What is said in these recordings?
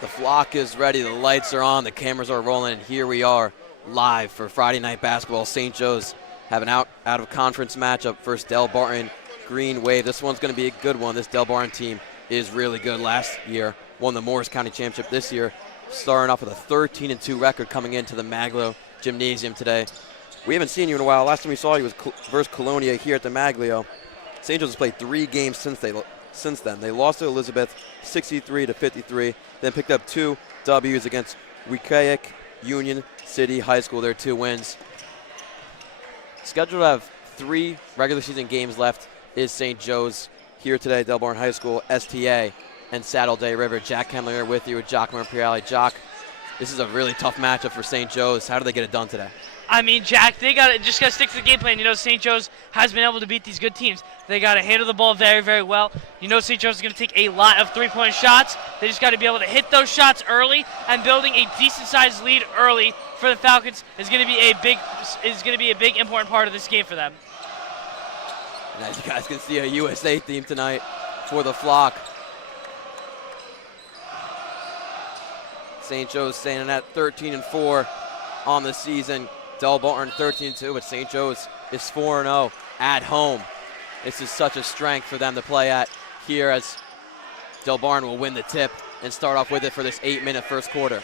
The flock is ready, the lights are on, the cameras are rolling, and here we are live for Friday night basketball. St. Joe's have an out-of-conference matchup versus Delbarton Green Wave. This one's going to be a good one. This Delbarton team is really good. Last year won the Morris County Championship. This year starting off with a 13-2 record coming into the Maglio Gymnasium today. We haven't seen you in a while. Last time we saw you was versus Colonia here at the Maglio. St. Joe's has played 3 games since then. They lost to Elizabeth 63-53, then picked up 2 W's against Wekiak Union City High School, their 2 wins. Scheduled to have 3 regular season games left is St. Joe's here today, Delbarton High School, STA, and Saddle Day River. Jack Kemler here with you with Jock Murpriali. Jock, this is a really tough matchup for St. Joe's. How do they get it done today? I mean, Jack, they just got to stick to the game plan. You know, St. Joe's has been able to beat these good teams. They got to handle the ball very, very well. You know, St. Joe's is going to take a lot of 3-point shots. They just got to be able to hit those shots early, and building a decent-sized lead early for the Falcons is going to be a big important part of this game for them. And as you guys can see, a USA theme tonight for the flock. St. Joe's standing at 13-4 on the season. Delbarton 13-2, but St. Joe's is 4-0 at home. This is such a strength for them to play at here, as Delbarton will win the tip and start off with it for this 8-minute first quarter.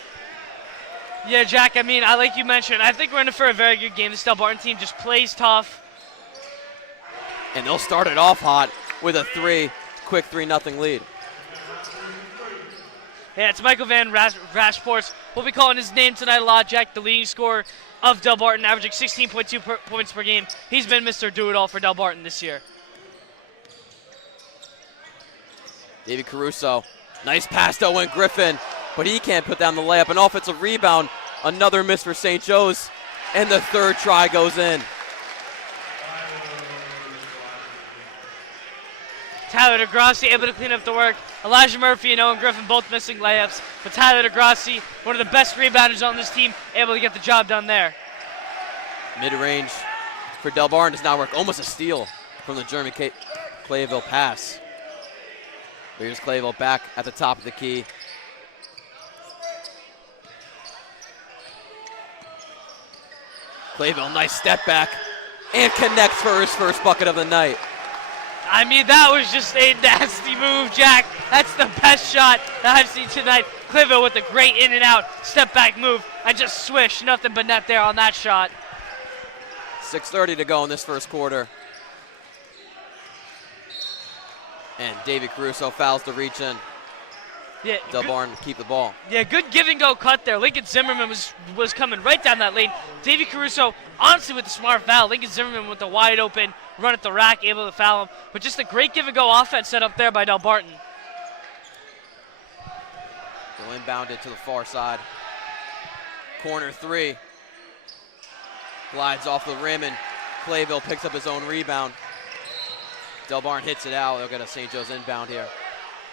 Yeah, Jack, I mean, like you mentioned, I think we're in for a very good game. This Delbarton team just plays tough. And they'll start it off hot with a quick 3-0 lead. Yeah, it's Michael Van Rashports. We'll be calling his name tonight a lot, Jack, the leading scorer of Delbarton, averaging 16.2 points per game. He's been Mr. Do-It-All for Delbarton this year. David Caruso, nice pass to Owen Griffin, but he can't put down the layup. An offensive rebound, another miss for St. Joe's, and the third try goes in. Tyler DeGrassi able to clean up the work. Elijah Murphy and Owen Griffin both missing layups, but Tyler DeGrassi, one of the best rebounders on this team, able to get the job done there. Mid-range for Delbarton does not work. Almost a steal from the Jeremy Clayville pass. Here's Clayville back at the top of the key. Clayville, nice step back, and connects for his first bucket of the night. I mean, that was just a nasty move, Jack. That's the best shot that I've seen tonight. Clayville with a great in and out step back move. I just swish, nothing but net there on that shot. 6:30 to go in this first quarter. And David Caruso fouls to reach in. Yeah, Delbarton keep the ball. Yeah, good give and go cut there. Lincoln Zimmerman was coming right down that lane. David Caruso, honestly, with the smart foul. Lincoln Zimmerman with the wide open run at the rack, able to foul him. But just a great give and go offense set up there by Delbarton. They'll inbound it to the far side. Corner 3. Glides off the rim, and Clayville picks up his own rebound. Delbarton hits it out. They'll get a St. Joe's inbound here.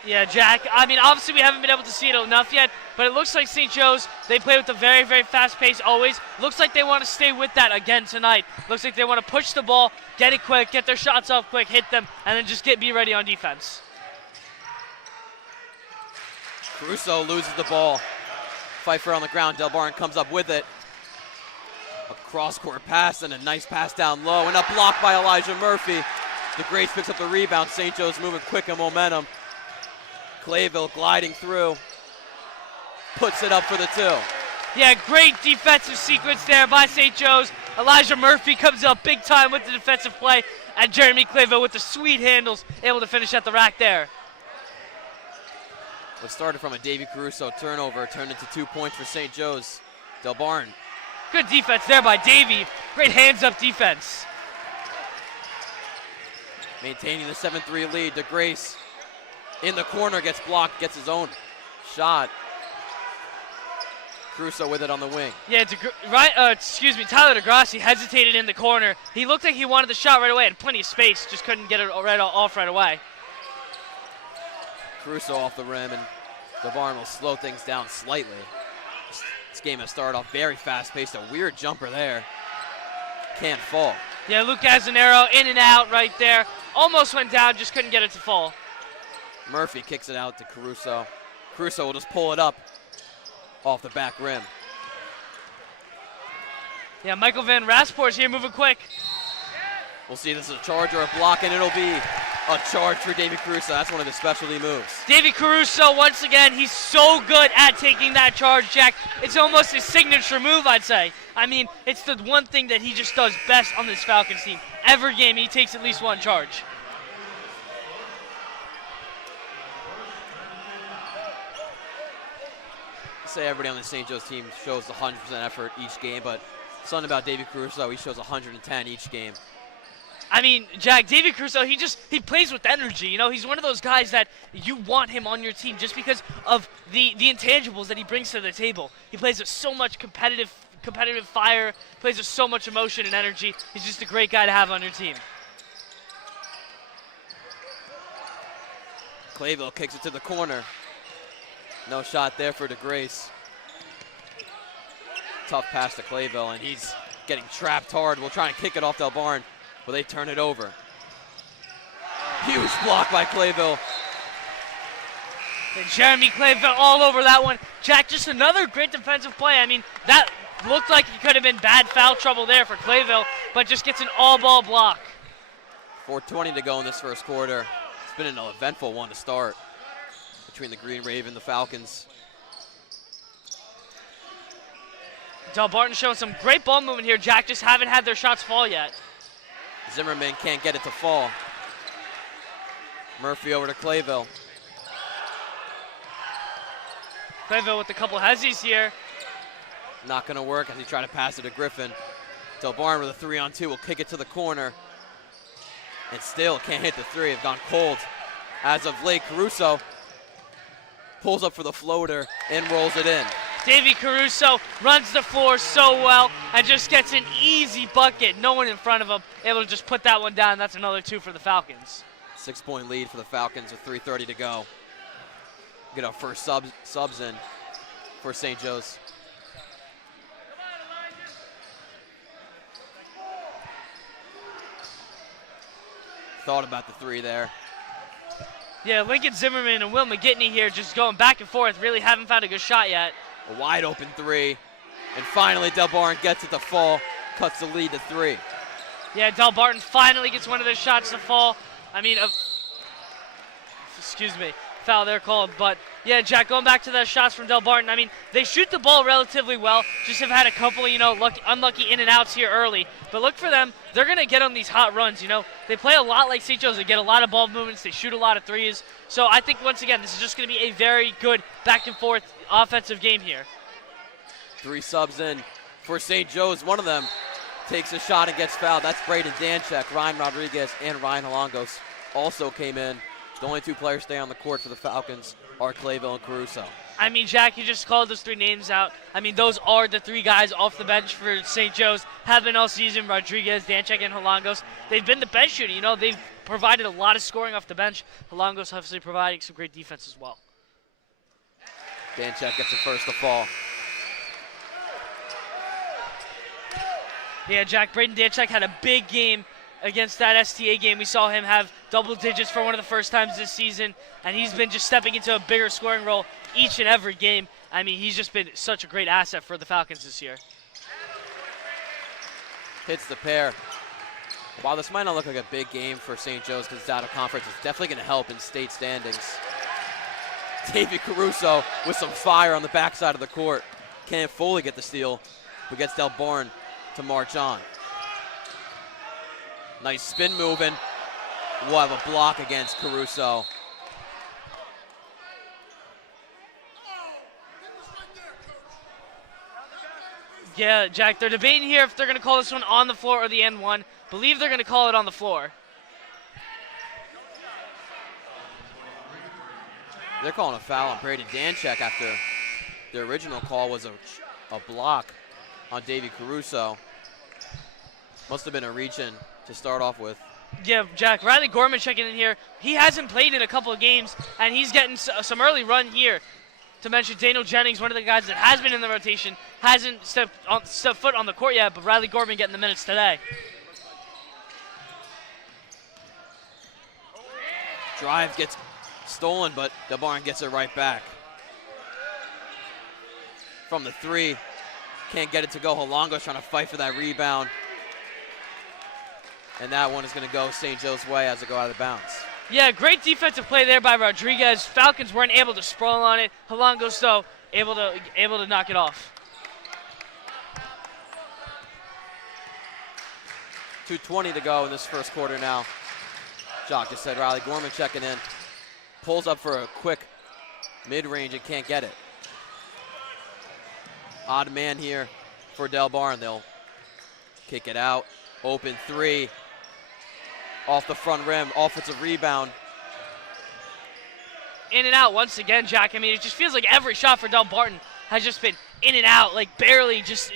Yeah, Jack, I mean, obviously we haven't been able to see it enough yet, but it looks like St. Joe's, they play with a very, very fast pace always. Looks like they want to stay with that again tonight. Looks like they want to push the ball, get it quick, get their shots off quick, hit them, and then just be ready on defense. Caruso loses the ball. Pfeiffer on the ground. Delbarton comes up with it. A cross-court pass and a nice pass down low, and a block by Elijah Murphy. DeGrace picks up the rebound. St. Joe's moving quick in momentum. Clayville gliding through, puts it up for the 2. Yeah, great defensive sequence there by St. Joe's. Elijah Murphy comes up big time with the defensive play, and Jeremy Clayville with the sweet handles, able to finish at the rack there. What started from a Davey Caruso turnover turned into 2 points for St. Joe's. Delbarton. Good defense there by Davey. Great hands-up defense. Maintaining the 7-3 lead. DeGrace in the corner, gets blocked, gets his own shot. Caruso with it on the wing. Yeah, Tyler DeGrassi hesitated in the corner. He looked like he wanted the shot right away, had plenty of space, just couldn't get it off right away. Caruso off the rim, and Delbarton will slow things down slightly. This game has started off very fast-paced. A weird jumper there. Can't fall. Yeah, Luke Azzanero in and out right there. Almost went down, just couldn't get it to fall. Murphy kicks it out to Caruso. Caruso will just pull it up off the back rim. Yeah, Michael Van Raspoor's here moving quick. We'll see if this is a charge or a block, and it'll be a charge for Davy Caruso. That's one of his specialty moves. Davy Caruso, once again, he's so good at taking that charge, Jack. It's almost his signature move, I'd say. I mean, it's the one thing that he just does best on this Falcons team. Every game, he takes at least one charge. Say everybody on the St. Joe's team shows 100% effort each game, but something about Davy Caruso, he shows 110 each game. I mean, Jack, Davy Caruso, he plays with energy. You know, he's one of those guys that you want him on your team just because of the intangibles that he brings to the table. He plays with so much competitive fire, plays with so much emotion and energy. He's just a great guy to have on your team. Clayville kicks it to the corner. No shot there for DeGrace. Tough pass to Clayville, and he's getting trapped hard. We'll try and kick it off Delbarton, but they turn it over. Huge block by Clayville. And Jeremy Clayville all over that one. Jack, just another great defensive play. I mean, that looked like it could have been bad foul trouble there for Clayville, but just gets an all-ball block. 4:20 to go in this first quarter. It's been an eventful one to start between the Green Wave and the Falcons. Delbarton showing some great ball movement here. Jack, just haven't had their shots fall yet. Zimmerman can't get it to fall. Murphy over to Clayville. Clayville with a couple hezzies here. Not going to work as he tried to pass it to Griffin. Delbarton with a 3-on-2 will kick it to the corner. And still can't hit the three. Have gone cold as of late. Caruso pulls up for the floater and rolls it in. Davy Caruso runs the floor so well and just gets an easy bucket. No one in front of him able to just put that one down. That's another two for the Falcons. 6-point lead for the Falcons with 3:30 to go. Get our first subs in for St. Joe's. Thought about the three there. Yeah, Lincoln Zimmerman and Will McGittney here just going back and forth. Really haven't found a good shot yet. A wide open three. And finally Delbarton gets it to fall. Cuts the lead to 3. Yeah, Delbarton finally gets one of their shots to fall. I mean, excuse me, foul there called. But yeah, Jack, going back to the shots from Delbarton, I mean, they shoot the ball relatively well. Just have had a couple, unlucky in and outs here early. But look for them. They're going to get on these hot runs, They play a lot like St. Joe's. They get a lot of ball movements. They shoot a lot of threes. So I think, once again, this is just going to be a very good back-and-forth offensive game here. 3 subs in for St. Joe's. One of them takes a shot and gets fouled. That's Braden Danchek. Ryan Rodriguez and Ryan Halongos also came in. The only 2 players stay on the court for the Falcons are Clayville and Caruso. I mean, Jack, you just called those 3 names out. I mean, those are the 3 guys off the bench for St. Joe's. Have been all season, Rodriguez, Danchek, and Halongos. They've been the bench shooter. They've provided a lot of scoring off the bench. Halongos obviously providing some great defense as well. Danchek gets the first to fall. Yeah, Jack, Braden Danchek had a big game against that STA game. We saw him have double digits for one of the first times this season, and he's been just stepping into a bigger scoring role each and every game. I mean, he's just been such a great asset for the Falcons this year. Hits the pair. While this might not look like a big game for St. Joe's because it's out of conference, it's definitely going to help in state standings. Davy Caruso with some fire on the backside of the court. Can't fully get the steal, but gets Delbarton to march on. Nice spin moving. We'll have a block against Caruso. Yeah, Jack, they're debating here if they're going to call this one on the floor or the end one. Believe they're going to call it on the floor. They're calling a foul on Braden Danchek after the original call was a block on Davy Caruso. Must have been a reach-in to start off with. Yeah, Jack, Riley Gorman checking in here. He hasn't played in a couple of games, and he's getting some early run here. To mention Daniel Jennings, one of the guys that has been in the rotation, hasn't stepped foot on the court yet, but Riley Gorman getting the minutes today. Drive gets stolen, but Delbarton gets it right back. from the three. Can't get it to go. Holongo's trying to fight for that rebound. And that one is going to go St. Joe's way as it go out of bounds. Yeah, great defensive play there by Rodriguez. Falcons weren't able to sprawl on it. Holongo's, though, able to knock it off. 2:20 to go in this first quarter now. Jock just said Riley Gorman checking in. Pulls up for a quick mid-range and can't get it. Odd man here for Delbarton. They'll kick it out. Open three. Off the front rim. Offensive rebound. In and out once again, Jack. I mean, it just feels like every shot for Delbarton has just been in and out, like barely, just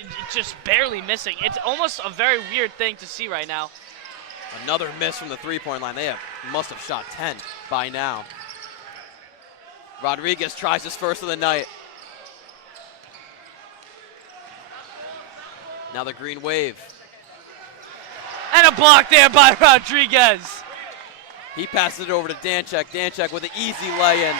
barely missing. It's almost a very weird thing to see right now. Another miss from the three-point line. They must have shot 10 by now. Rodriguez tries his first of the night. Now the Green Wave. And a block there by Rodriguez. He passes it over to Danchek. Danchek with an easy lay-in.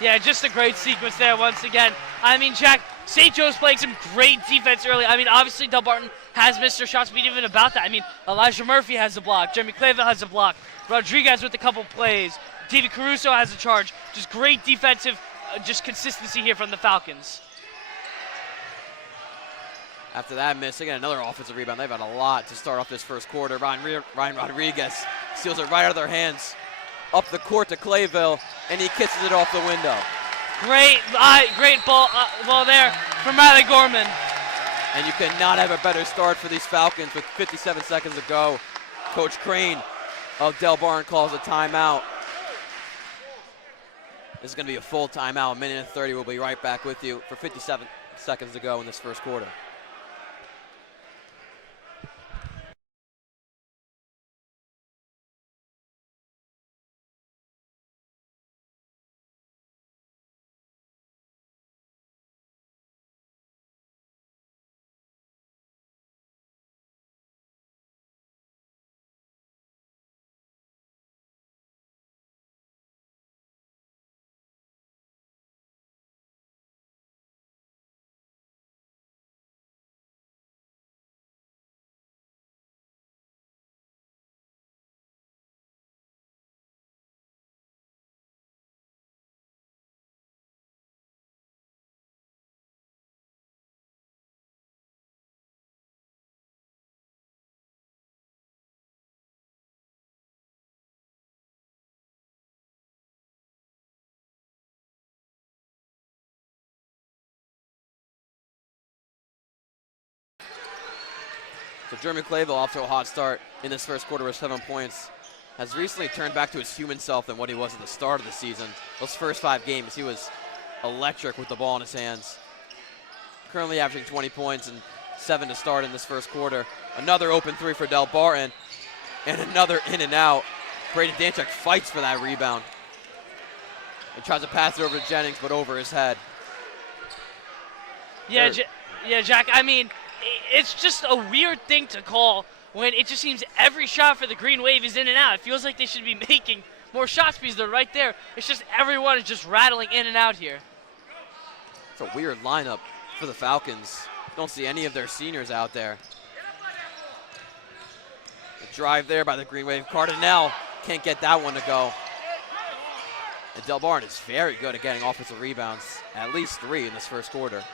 Yeah, just a great sequence there once again. I mean, Jack, St. Joe's playing some great defense early. I mean, obviously Delbarton has missed their shots, but even about that, I mean, Elijah Murphy has a block. Jeremy Clayville has a block. Rodriguez with a couple plays. David Caruso has a charge. Just great defensive, just consistency here from the Falcons. After that miss, they get another offensive rebound. They've had a lot to start off this first quarter. Ryan Rodriguez steals it right out of their hands. Up the court to Clayville, and he kisses it off the window. Great ball there from Riley Gorman. And you cannot have a better start for these Falcons with 57 seconds to go. Coach Crane of Delbarton calls a timeout. This is going to be a full timeout, a minute and 30. We'll be right back with you for 57 seconds to go in this first quarter. So Jeremy Clayville off to a hot start in this first quarter with 7 points. Has recently turned back to his human self than what he was at the start of the season. Those first 5 games, he was electric with the ball in his hands. Currently averaging 20 points and 7 to start in this first quarter. Another open three for Delbarton and another in and out. Braden Danchek fights for that rebound. He tries to pass it over to Jennings, but over his head. Yeah, Jack, I mean, it's just a weird thing to call when it just seems every shot for the Green Wave is in and out. It feels like they should be making more shots because they're right there. It's just everyone is just rattling in and out here. It's a weird lineup for the Falcons. Don't see any of their seniors out there. The drive there by the Green Wave. Cardinale can't get that one to go. And Delbarton is very good at getting offensive rebounds. At least 3 in this first quarter.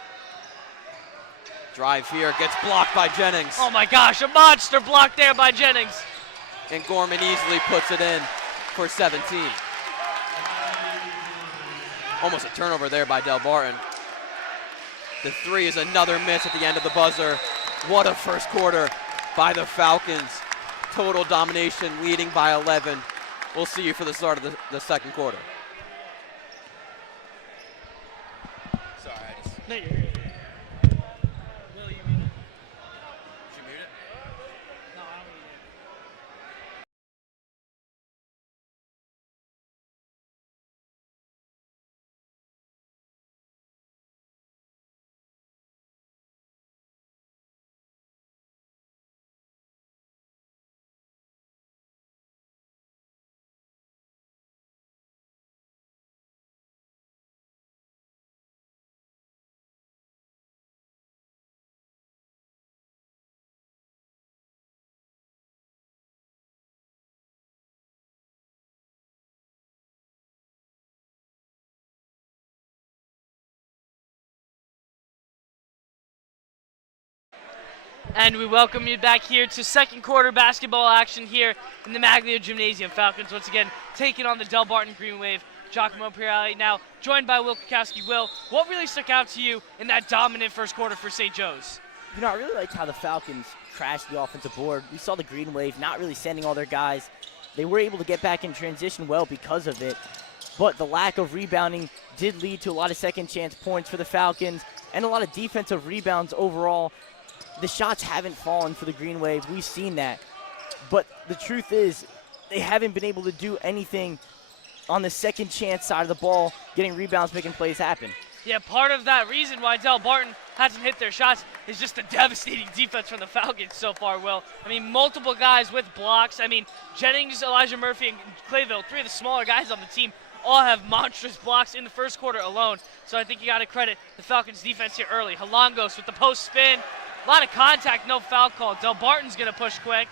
Drive here, gets blocked by Jennings. Oh my gosh, a monster block there by Jennings. And Gorman easily puts it in for 17. Almost a turnover there by Delbarton. The 3 is another miss at the end of the buzzer. What a first quarter by the Falcons. Total domination, leading by 11. We'll see you for the start of the second quarter. Sorry, No, you're good. And we welcome you back here to second quarter basketball action here in the Maglio Gymnasium. Falcons once again taking on the Delbarton Green Wave. Giacomo Pirelli now joined by Will Kukowski. Will, what really stuck out to you in that dominant first quarter for St. Joe's? You know, I really liked how the Falcons crashed the offensive board. We saw the Green Wave not really sending all their guys. They were able to get back in transition well because of it. But the lack of rebounding did lead to a lot of second chance points for the Falcons and a lot of defensive rebounds overall. The shots haven't fallen for the Green Wave. We've seen that. But the truth is, they haven't been able to do anything on the second chance side of the ball, getting rebounds, making plays happen. Yeah, part of that reason why Delbarton hasn't hit their shots is just the devastating defense from the Falcons so far, Will. I mean, multiple guys with blocks. I mean, Jennings, Elijah Murphy, and Clayville, three of the smaller guys on the team, all have monstrous blocks in the first quarter alone. So I think you got to credit the Falcons' defense here early. Halangos with the post spin. A lot of contact, no foul call. Delbarton's going to push quick.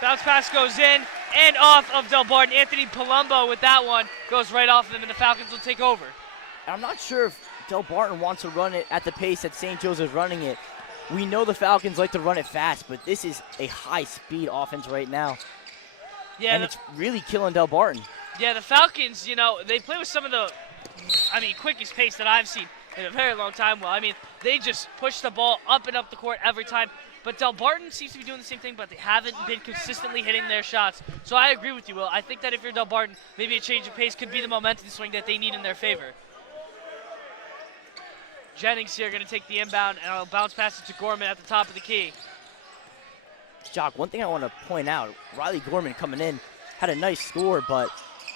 Bounce pass goes in and off of Delbarton. Anthony Palumbo with that one goes right off of him, and the Falcons will take over. I'm not sure if Delbarton wants to run it at the pace that St. Joe's is running it. We know the Falcons like to run it fast, but this is a high-speed offense right now. Yeah, and it's really killing Delbarton. Yeah, the Falcons, you know, they play with some of the, quickest pace that I've seen in a very long time. Well, they just push the ball up and up the court every time. But Delbarton seems to be doing the same thing, but they haven't been consistently hitting their shots. So I agree with you, Will. I think that if you're Delbarton, maybe a change of pace could be the momentum swing that they need in their favor. Jennings here going to take the inbound, and I'll bounce pass it to Gorman at the top of the key. Jock, one thing I want to point out, Riley Gorman coming in, had a nice score, but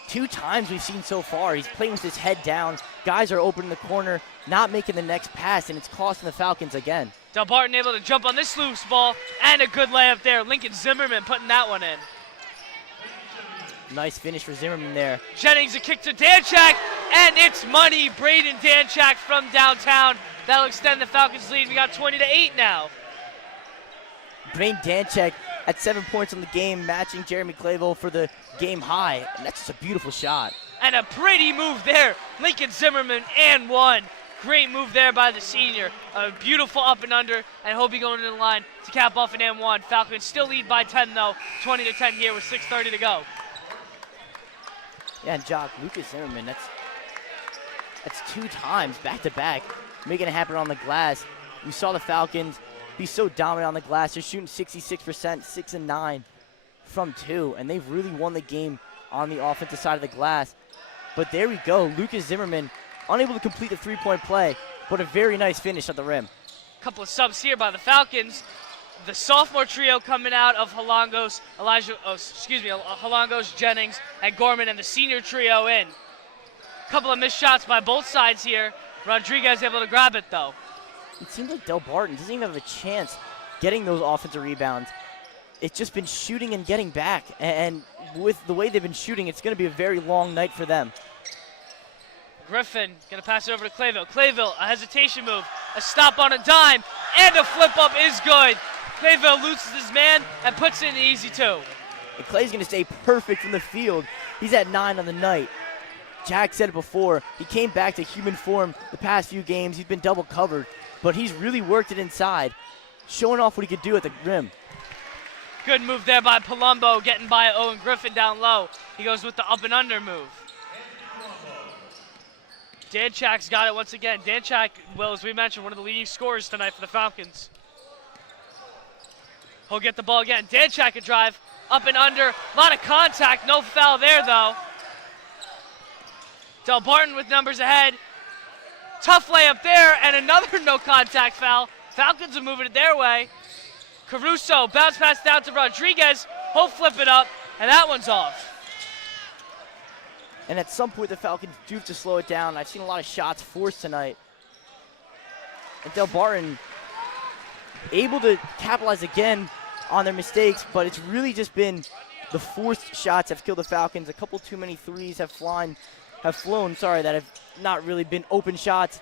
2 times we've seen so far, he's playing with his head down. Guys are open in the corner, not making the next pass, and it's costing the Falcons again. Delbarton able to jump on this loose ball, and a good layup there. Lincoln Zimmerman putting that one in. Nice finish for Zimmerman there. Jennings a kick to Danchak, and it's money. Braden Danchak from downtown. That'll extend the Falcons' lead. We got 20-8 now. Braden Danchak at 7 points on the game, matching Jeremy Clayville for the game high, and that's just a beautiful shot. And a pretty move there. Lincoln Zimmerman and one. Great move there by the senior. A beautiful up and under, and he'll be going to the line to cap off an M1. Falcons still lead by 10 though, 20-10 here with 6:30 to go. Yeah, and Jock, Lucas Zimmerman, that's 2 times back-to-back, making it happen on the glass. We saw the Falcons be so dominant on the glass. They're shooting 66%, 6-9 from 2, and they've really won the game on the offensive side of the glass. But there we go, Lucas Zimmerman unable to complete the 3-point play, but a very nice finish at the rim. Couple of subs here by the Falcons. The sophomore trio coming out of Halangos, Halangos, Jennings, and Gorman, and the senior trio in. Couple of missed shots by both sides here. Rodriguez able to grab it though. It seems like Delbarton doesn't even have a chance getting those offensive rebounds. It's just been shooting and getting back, and with the way they've been shooting, it's going to be a very long night for them. Griffin going to pass it over to Clayville. Clayville, a hesitation move, a stop on a dime, and a flip up is good. Clayville loses his man and puts in the easy 2. And Clay's going to stay perfect from the field. He's at 9 on the night. Jack said it before, he came back to human form the past few games. He's been double covered, but he's really worked it inside, showing off what he could do at the rim. Good move there by Palumbo, getting by Owen Griffin down low. He goes with the up and under move. Danchak's got it once again. Danchak, well, as we mentioned, one of the leading scorers tonight for the Falcons. He'll get the ball again. Danchak a drive, up and under. A lot of contact, no foul there though. Delbarton with numbers ahead. Tough layup there, and another no contact foul. Falcons are moving it their way. Caruso, bounce pass down to Rodriguez. He'll flip it up, and that one's off. And at some point, the Falcons do have to slow it down. I've seen a lot of shots forced tonight. And Delbarton able to capitalize again on their mistakes, but it's really just been the forced shots have killed the Falcons. A couple too many threes have flown, that have not really been open shots.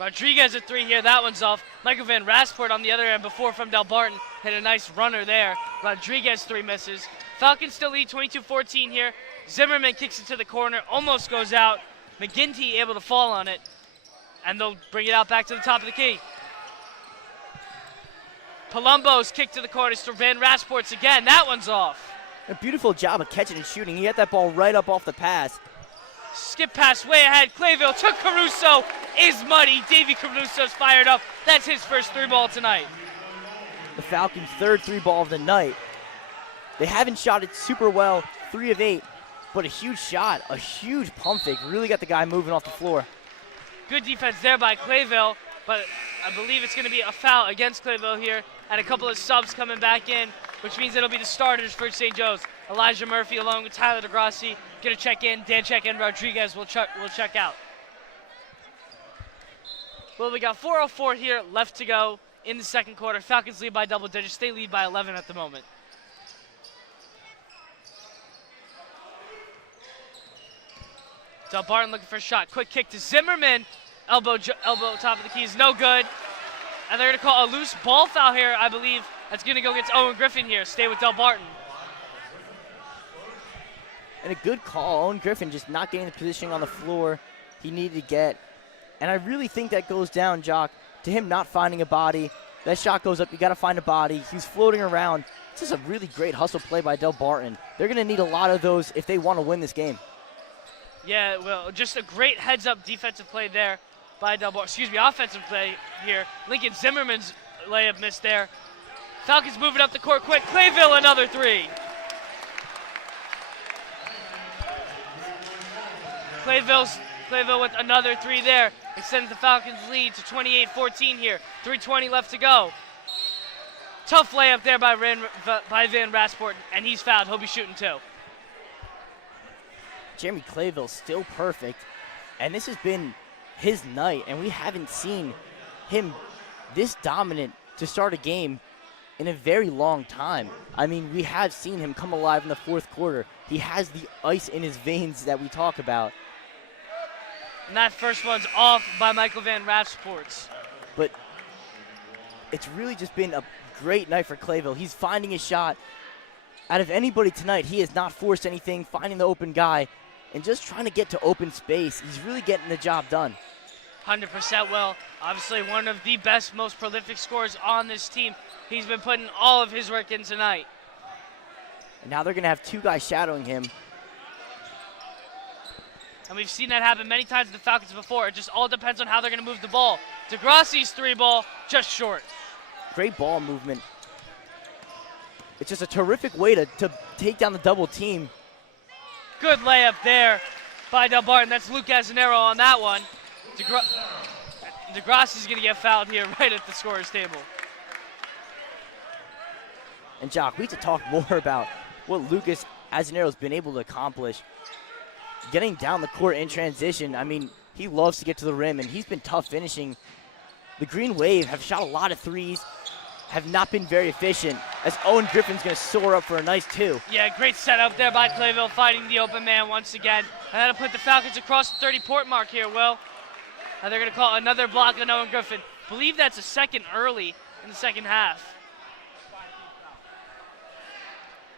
Rodriguez at 3 here, that one's off. Michael Van Rasport on the other end before from Delbarton. Hit a nice runner there. Rodriguez 3 misses. Falcons still lead 22-14 here. Zimmerman kicks it to the corner, almost goes out. McGinty able to fall on it, and they'll bring it out back to the top of the key. Palumbo's kick to the corner to Van Rasport's again. That one's off. A beautiful job of catching and shooting. He had that ball right up off the pass. Skip pass way ahead. Clayville took Caruso. Is muddy. Davey Caruso's fired up. That's his first 3-ball tonight. The Falcons' third 3-ball of the night. They haven't shot it super well, 3 of 8, but a huge shot, a huge pump fake. Really got the guy moving off the floor. Good defense there by Clayville, but I believe it's going to be a foul against Clayville here, and a couple of subs coming back in, which means it'll be the starters for St. Joe's. Elijah Murphy along with Tyler DeGrassi going to check in. Dan check in. Rodriguez will check out. Well, we got 4:04 here left to go in the second quarter. Falcons lead by double digits. They lead by 11 at the moment. Delbarton looking for a shot. Quick kick to Zimmerman. Elbow top of the keys. No good. And they're going to call a loose ball foul here, I believe. That's going to go against Owen Griffin here. Stay with Delbarton. And a good call. Owen Griffin just not getting the positioning on the floor he needed to get. And I really think that goes down, Jock, to him not finding a body. That shot goes up. You got to find a body. He's floating around. This is a really great hustle play by Delbarton. They're going to need a lot of those if they want to win this game. Yeah, well, just a great heads-up defensive play there by Delbarton. Excuse me, offensive play here. Lincoln Zimmerman's layup missed there. Falcons moving up the court quick. Clayville another 3. Clayville with another 3 there. Extends the Falcons' lead to 28-14 here. 3:20 left to go. Tough layup there by Van Rasport, and he's fouled. He'll be shooting 2. Jeremy Clayville still perfect, and this has been his night, and we haven't seen him this dominant to start a game in a very long time. I mean, we have seen him come alive in the fourth quarter. He has the ice in his veins that we talk about. And that first one's off by Michael Van Rasport. But it's really just been a great night for Clayville. He's finding his shot. Out of anybody tonight, he has not forced anything, finding the open guy, and just trying to get to open space. He's really getting the job done. 100% Will. Obviously one of the best, most prolific scorers on this team. He's been putting all of his work in tonight. And now they're going to have 2 guys shadowing him. And we've seen that happen many times with the Falcons before. It just all depends on how they're going to move the ball. DeGrassi's 3-ball, just short. Great ball movement. It's just a terrific way to take down the double team. Good layup there by Delbarton. That's Luke Azanero on that one. DeGrassi's going to get fouled here right at the scorer's table. And Jock, we need to talk more about what Lucas Azanero's been able to accomplish. Getting down the court in transition, I mean, he loves to get to the rim, and he's been tough finishing. The Green Wave have shot a lot of threes, have not been very efficient, as Owen Griffin's going to soar up for a nice 2. Yeah, great setup there by Clayville, fighting the open man once again. And that'll put the Falcons across the 30-point mark here, Will. And they're going to call another block on Owen Griffin. Believe that's a second early in the second half.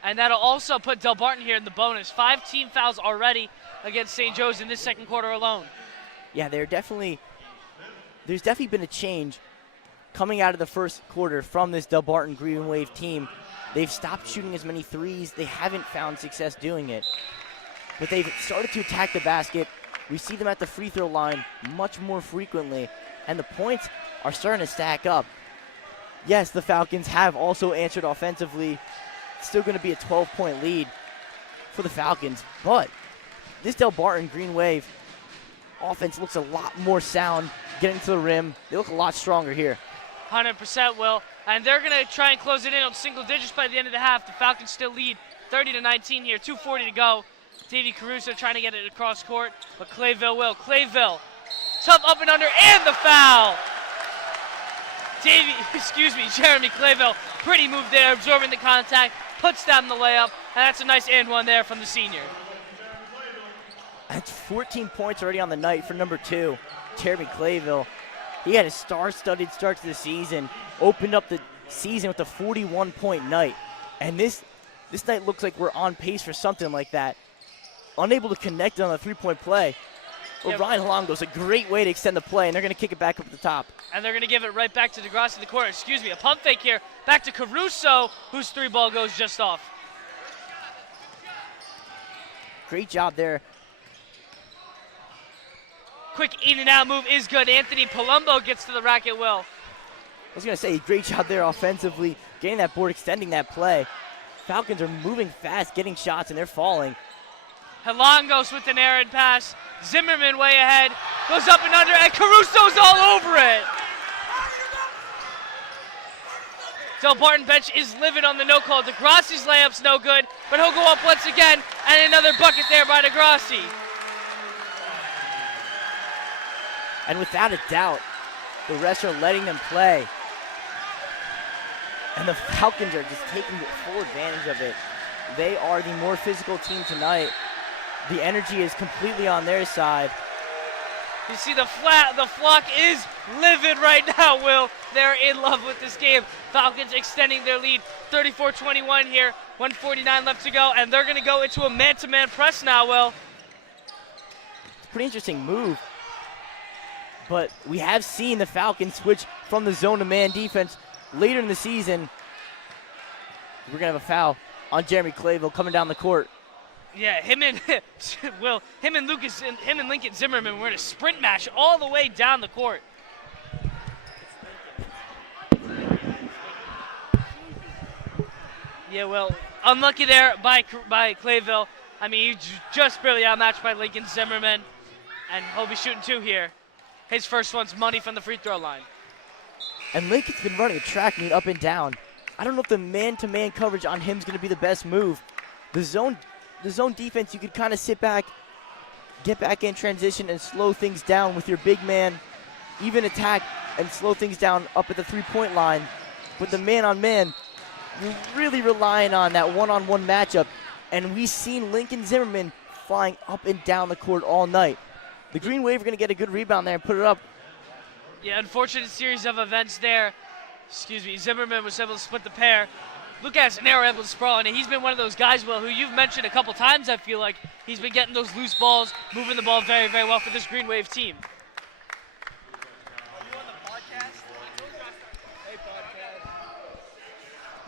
And that'll also put Delbarton here in the bonus. 5 team fouls already against St. Joe's in this second quarter alone. Yeah, there's definitely been a change coming out of the first quarter from this Delbarton Green Wave team. They've stopped shooting as many threes. They haven't found success doing it. But they've started to attack the basket. We see them at the free throw line much more frequently, and the points are starting to stack up. Yes, the Falcons have also answered offensively. It's still going to be a 12-point lead for the Falcons, but this Delbarton Green Wave offense looks a lot more sound getting to the rim. They look a lot stronger here. 100% Will. And they're going to try and close it in on single digits by the end of the half. The Falcons still lead 30-19 here, 2:40 to go. Davey Caruso trying to get it across court, but Clayville will. Clayville, tough up and under, and the foul. Jeremy Clayville, pretty move there, absorbing the contact, puts down the layup, and that's a nice and one there from the senior. That's 14 points already on the night for number 2, Jeremy Clayville. He had a star-studded start to the season, opened up the season with a 41-point night, and this night looks like we're on pace for something like that. Unable to connect on a 3-point play. Well, Ryan Holongo's a great way to extend the play, and they're going to kick it back up the top. And they're going to give it right back to DeGrassi in the corner. Excuse me, a pump fake here. Back to Caruso, whose 3-ball goes just off. Great job there. Quick in and out move is good. Anthony Palumbo gets to the rack at will. I was going to say, great job there offensively, getting that board, extending that play. Falcons are moving fast, getting shots, and they're falling. Holongos with an errant pass. Zimmerman way ahead. Goes up and under, and Caruso's all over it. Delbarton bench is livid on the no call. DeGrassi's layup's no good, but he'll go up once again, and another bucket there by DeGrassi. And without a doubt, the refs are letting them play. And the Falcons are just taking full advantage of it. They are the more physical team tonight. The energy is completely on their side. You see the flock is livid right now, Will. They're in love with this game. Falcons extending their lead, 34-21 here, 1:49 left to go, and they're going to go into a man-to-man press now, Will. It's a pretty interesting move. But we have seen the Falcons switch from the zone to man defense later in the season. We're going to have a foul on Jeremy Clayville coming down the court. Yeah, him and Lincoln Zimmerman were in a sprint match all the way down the court. Yeah, well, unlucky there by Clayville. I mean, he's just barely outmatched by Lincoln Zimmerman, and he'll be shooting 2 here. His first one's money from the free throw line. And Lincoln's been running a track meet up and down. I don't know if the man-to-man coverage on him is going to be the best move. The zone defense, you could kind of sit back, get back in transition, and slow things down with your big man, even attack and slow things down up at the three-point line. But the man-on-man, you're really relying on that one-on-one matchup. And we've seen Lincoln Zimmerman flying up and down the court all night. The Green Wave are going to get a good rebound there and put it up. Yeah, unfortunate series of events there. Excuse me, Zimmerman was able to split the pair. Lucas Zanero able to sprawl, and he's been one of those guys, Will, who you've mentioned a couple times, I feel like. He's been getting those loose balls, moving the ball very, very well for this Green Wave team.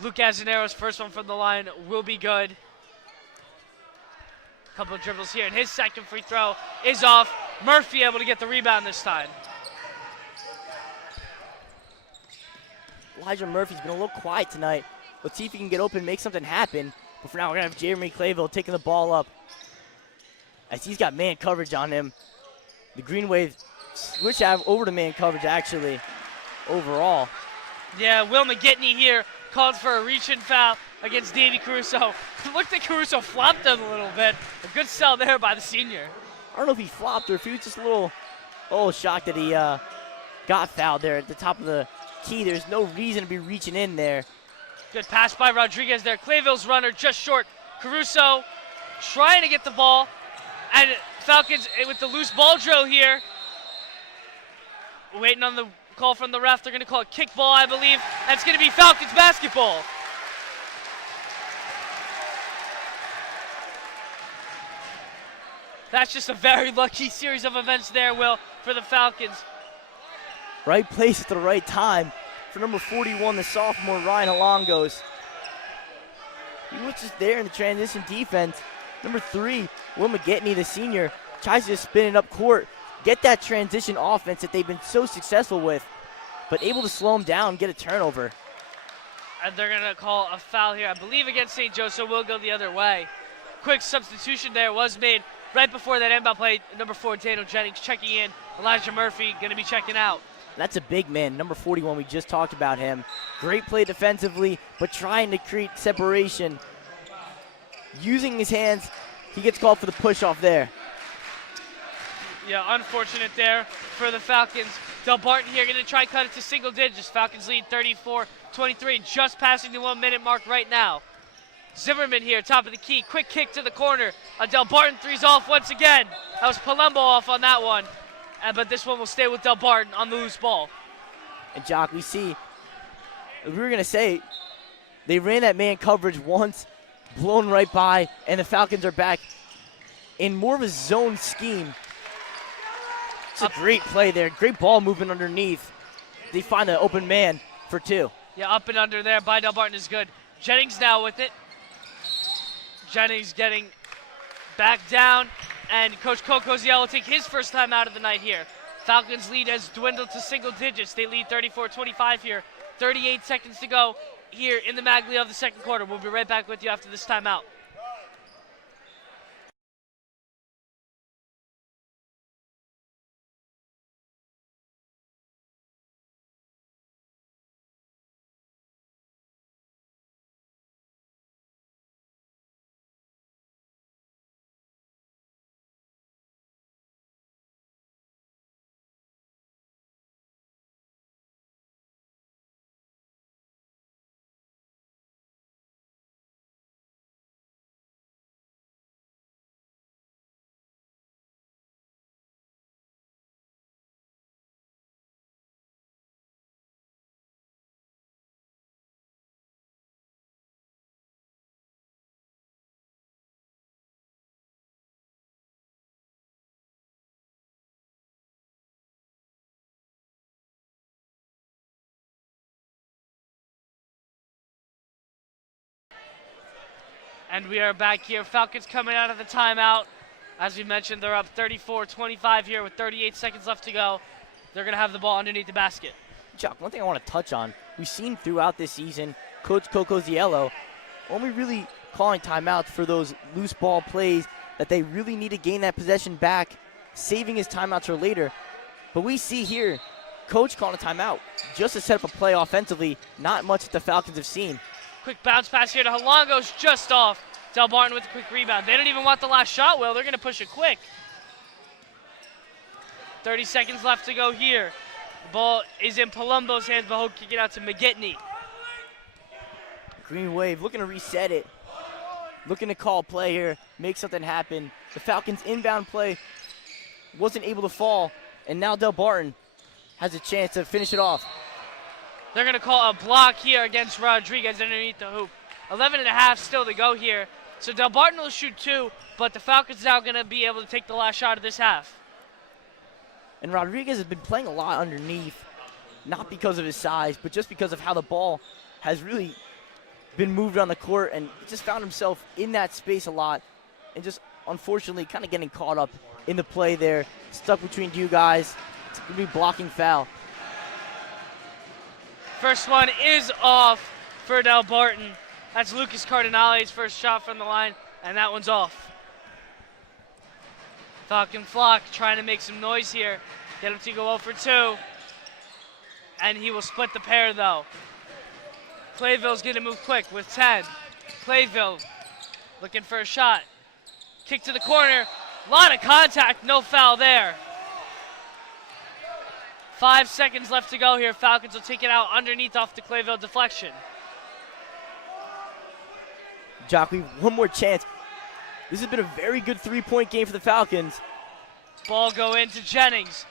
Lucas Zanero's first one from the line will be good. Couple of dribbles here, and his second free throw is off. Murphy able to get the rebound this time. Elijah Murphy's been a little quiet tonight. Let's see if he can get open and make something happen. But for now, we're going to have Jeremy Clayville taking the ball up. As he's got man coverage on him. The Green Wave switch over to man coverage, actually, overall. Yeah, Will McGetney here called for a reach-in foul against Davey Caruso. Looked like Caruso flopped him a little bit. A good sell there by the senior. I don't know if he flopped or if he was just a little shocked that he got fouled there at the top of the key. There's no reason to be reaching in there. Good pass by Rodriguez there. Clayville's runner just short. Caruso trying to get the ball. And Falcons with the loose ball drill here. Waiting on the call from the ref. They're going to call it kickball, I believe. That's going to be Falcons basketball. That's just a very lucky series of events there, Will, for the Falcons. Right place at the right time for number 41, the sophomore, Ryan Holongos. He was just there in the transition defense. Number 3, Will McGetney, the senior, tries to spin it up court, get that transition offense that they've been so successful with, but able to slow him down, get a turnover. And they're going to call a foul here, I believe, against St. Joe, so we'll go the other way. Quick substitution there was made right before that inbound play. Number 4, Daniel Jennings checking in. Elijah Murphy going to be checking out. That's a big man, number 41, we just talked about him. Great play defensively, but trying to create separation. Using his hands, he gets called for the push-off there. Yeah, unfortunate there for the Falcons. Delbarton here going to try cut it to single digits. Falcons lead 34-23, just passing the 1 minute mark right now. Zimmerman here, top of the key, quick kick to the corner. Delbarton three's off once again. That was Palumbo off on that one. But this one will stay with Delbarton on the loose ball. And Jock, we were going to say, they ran that man coverage once, blown right by, and the Falcons are back in more of a zone scheme. It's a great play there. Great ball movement underneath. They find the open man for 2. Yeah, up and under there by Delbarton is good. Jennings now with it. Jennings getting back down, and Coach Cocoziel will take his first time out of the night here. Falcons' lead has dwindled to single digits. They lead 34-25 here. 38 seconds to go here in the Maglia of the second quarter. We'll be right back with you after this timeout. And we are back here. Falcons coming out of the timeout. As we mentioned, they're up 34-25 here with 38 seconds left to go. They're going to have the ball underneath the basket. Chuck, one thing I want to touch on, we've seen throughout this season, Coach Cocoziello only really calling timeouts for those loose ball plays that they really need to gain that possession back, saving his timeouts for later. But we see here, Coach calling a timeout just to set up a play offensively, not much that the Falcons have seen. Quick bounce pass here to Halongo's just off. Delbarton with a quick rebound. They don't even want the last shot, Will. They're going to push it quick. 30 seconds left to go here. The ball is in Palumbo's hands, but he'll kick it out to McGetney. Green Wave looking to reset it. Looking to call play here, make something happen. The Falcons' inbound play wasn't able to fall, and now Delbarton has a chance to finish it off. They're going to call a block here against Rodriguez underneath the hoop. 11 and a half still to go here. So Delbarton will shoot 2, but the Falcons now going to be able to take the last shot of this half. And Rodriguez has been playing a lot underneath, not because of his size, but just because of how the ball has really been moved on the court, and just found himself in that space a lot, and just unfortunately kind of getting caught up in the play there, stuck between two guys. It's going to be blocking foul. First one is off for Delbarton. That's Lucas Cardinale's first shot from the line, and that one's off. Falcon Flock trying to make some noise here. Get him to go 0 for 2. And he will split the pair, though. Clayville's going to move quick with 10. Clayville looking for a shot. Kick to the corner. A lot of contact, no foul there. 5 seconds left to go here. Falcons will take it out underneath off the Clayville deflection. Jock, we have one more chance. This has been a very good three-point game for the Falcons. Ball go into Jennings.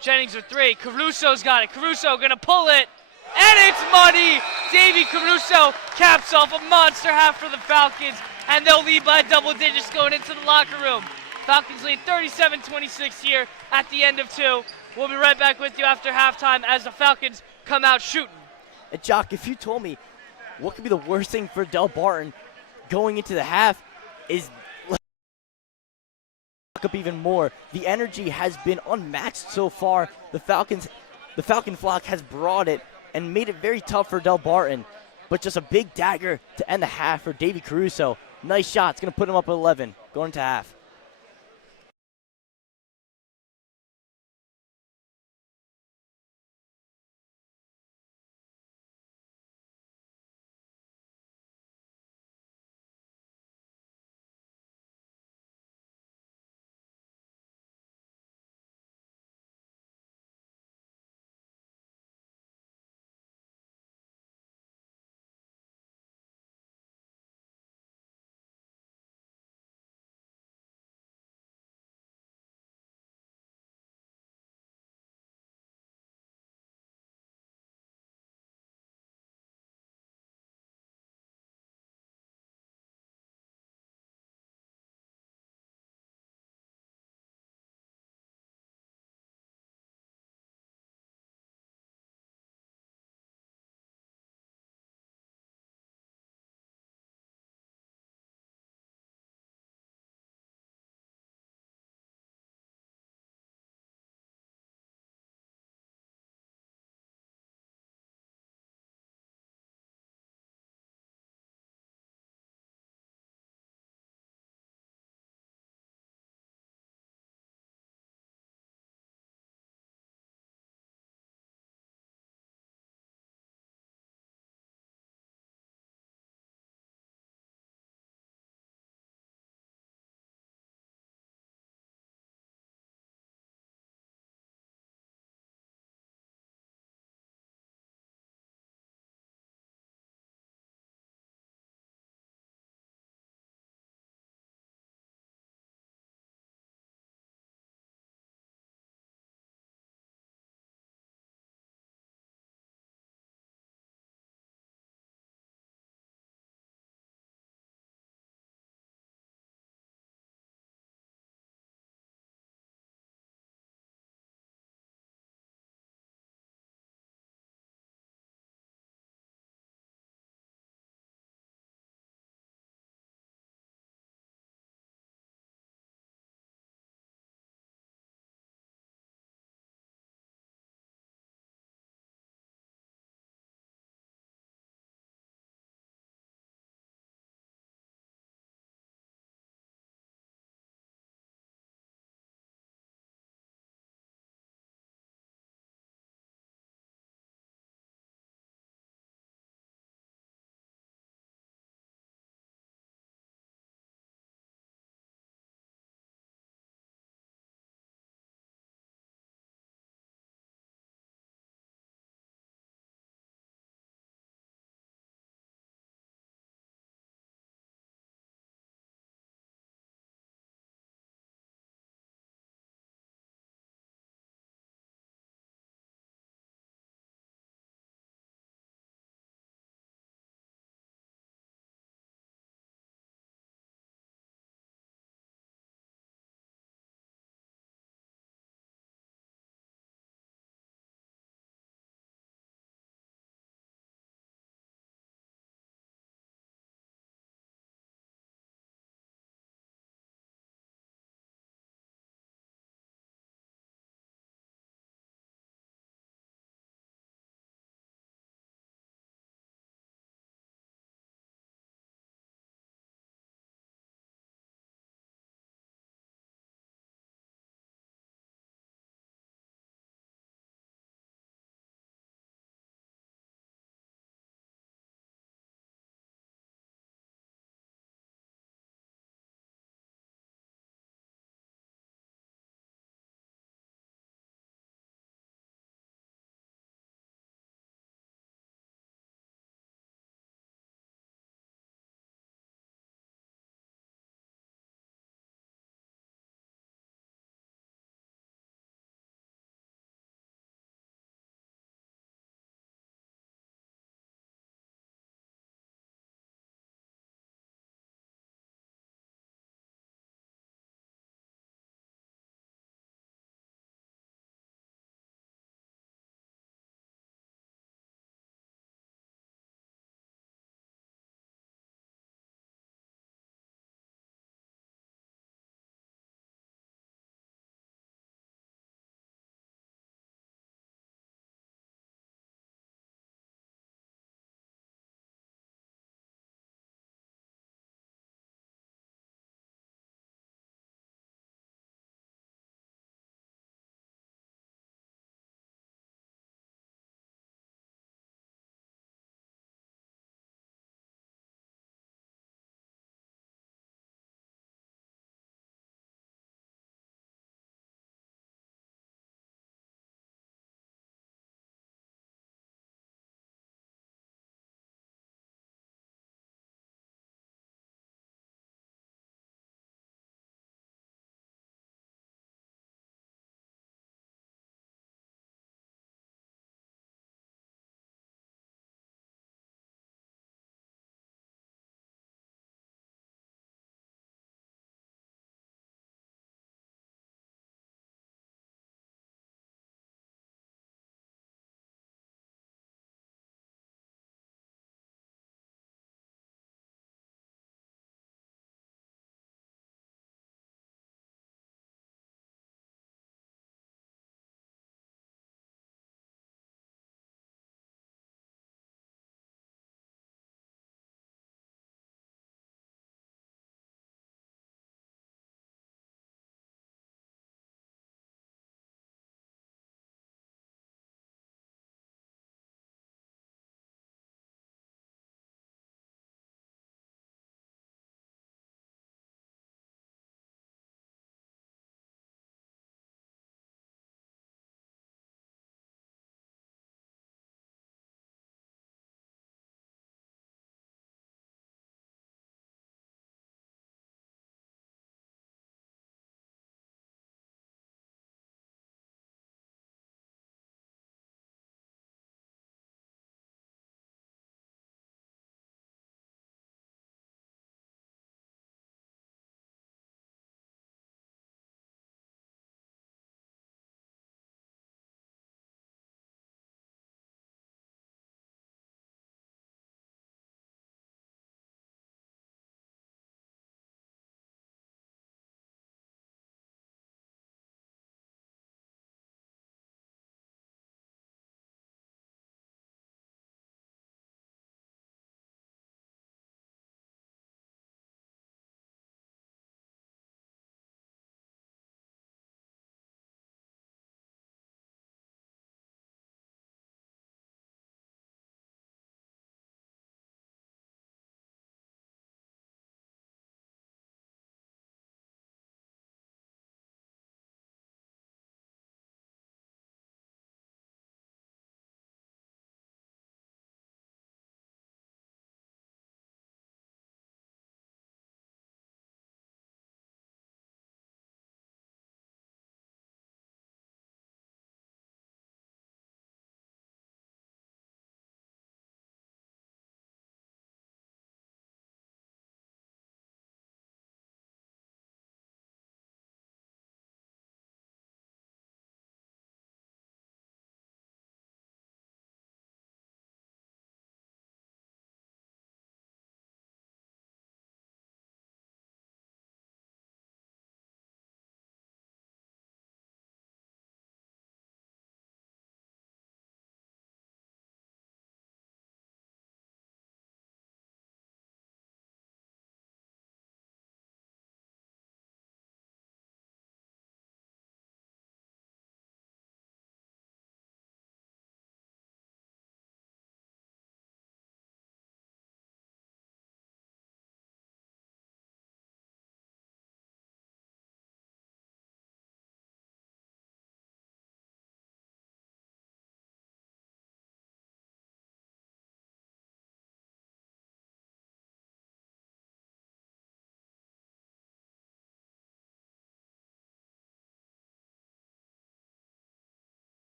Jennings with 3. Caruso's got it. Caruso gonna pull it. And it's money! Davey Caruso caps off a monster half for the Falcons, and they'll lead by double digits going into the locker room. Falcons lead 37-26 here at the end of 2. We'll be right back with you after halftime as the Falcons come out shooting. And Jock, if you told me what could be the worst thing for Delbarton going into the half is up even more. The energy has been unmatched so far. The Falcon flock has brought it and made it very tough for Delbarton. But just a big dagger to end the half for Davey Caruso. Nice shot. It's going to put him up at 11 going into half.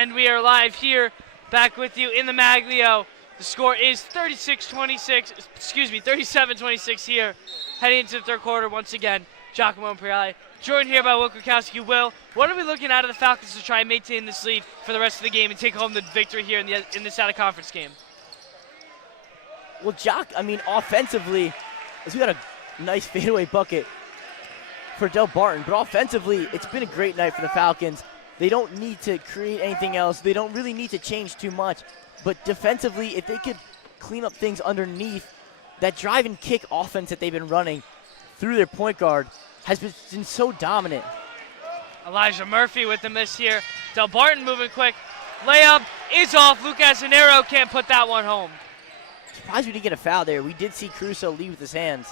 And we are live here, back with you in the Maglio. The score is 37-26 here, heading into the third quarter once again. Giacomo Imperiale, joined here by Will Krakowski. Will, what are we looking at of the Falcons to try and maintain this lead for the rest of the game and take home the victory here in this out-of-conference game? Well, offensively, as we got a nice fadeaway bucket for Delbarton, but offensively, it's been a great night for the Falcons. They don't need to create anything else. They don't really need to change too much. But defensively, if they could clean up things underneath, that drive and kick offense that they've been running through their point guard has been so dominant. Elijah Murphy with the miss here. Delbarton moving quick. Layup is off. Lucas Zanero can't put that one home. Surprised we didn't get a foul there. We did see Caruso lead with his hands.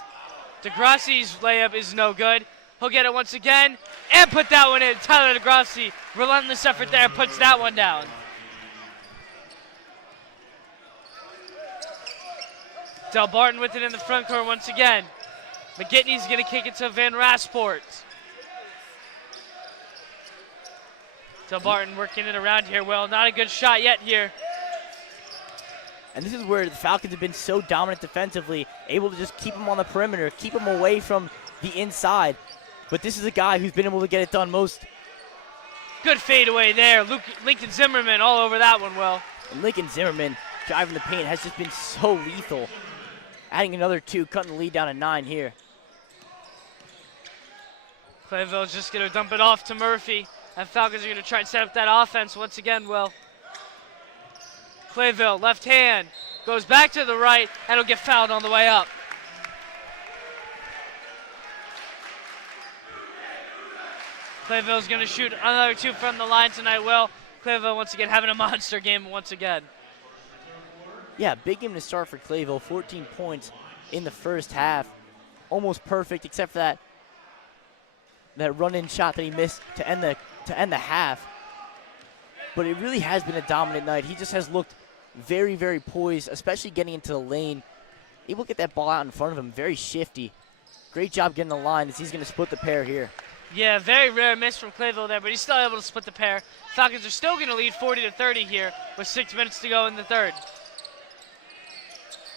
DeGrassi's layup is no good. He'll get it once again and put that one in. Tyler DeGrassi, relentless effort there, puts that one down. Delbarton with it in the front court once again. McGinty's going to kick it to Van Rasport. Delbarton working it around here. Well, not a good shot yet here. And this is where the Falcons have been so dominant defensively, able to just keep them on the perimeter, keep them away from the inside. But this is a guy who's been able to get it done most. Good fadeaway there. Lincoln Zimmerman all over that one, Will. And Lincoln Zimmerman driving the paint has just been so lethal. Adding another 2, cutting the lead down to 9 here. Clayville's just going to dump it off to Murphy. And Falcons are going to try and set up that offense once again, Will. Clayville, left hand, goes back to the right, and he'll get fouled on the way up. Clayville's going to shoot another 2 from the line tonight, Will. Clayville once again having a monster game once again. Yeah, big game to start for Clayville. 14 points in the first half. Almost perfect, except for that run-in shot that he missed to end the half. But it really has been a dominant night. He just has looked very, very poised, especially getting into the lane. Able to get that ball out in front of him, very shifty. Great job getting the line as he's going to split the pair here. Yeah, very rare miss from Clayville there, but he's still able to split the pair. Falcons are still going to lead 40-30 here with 6 minutes to go in the third.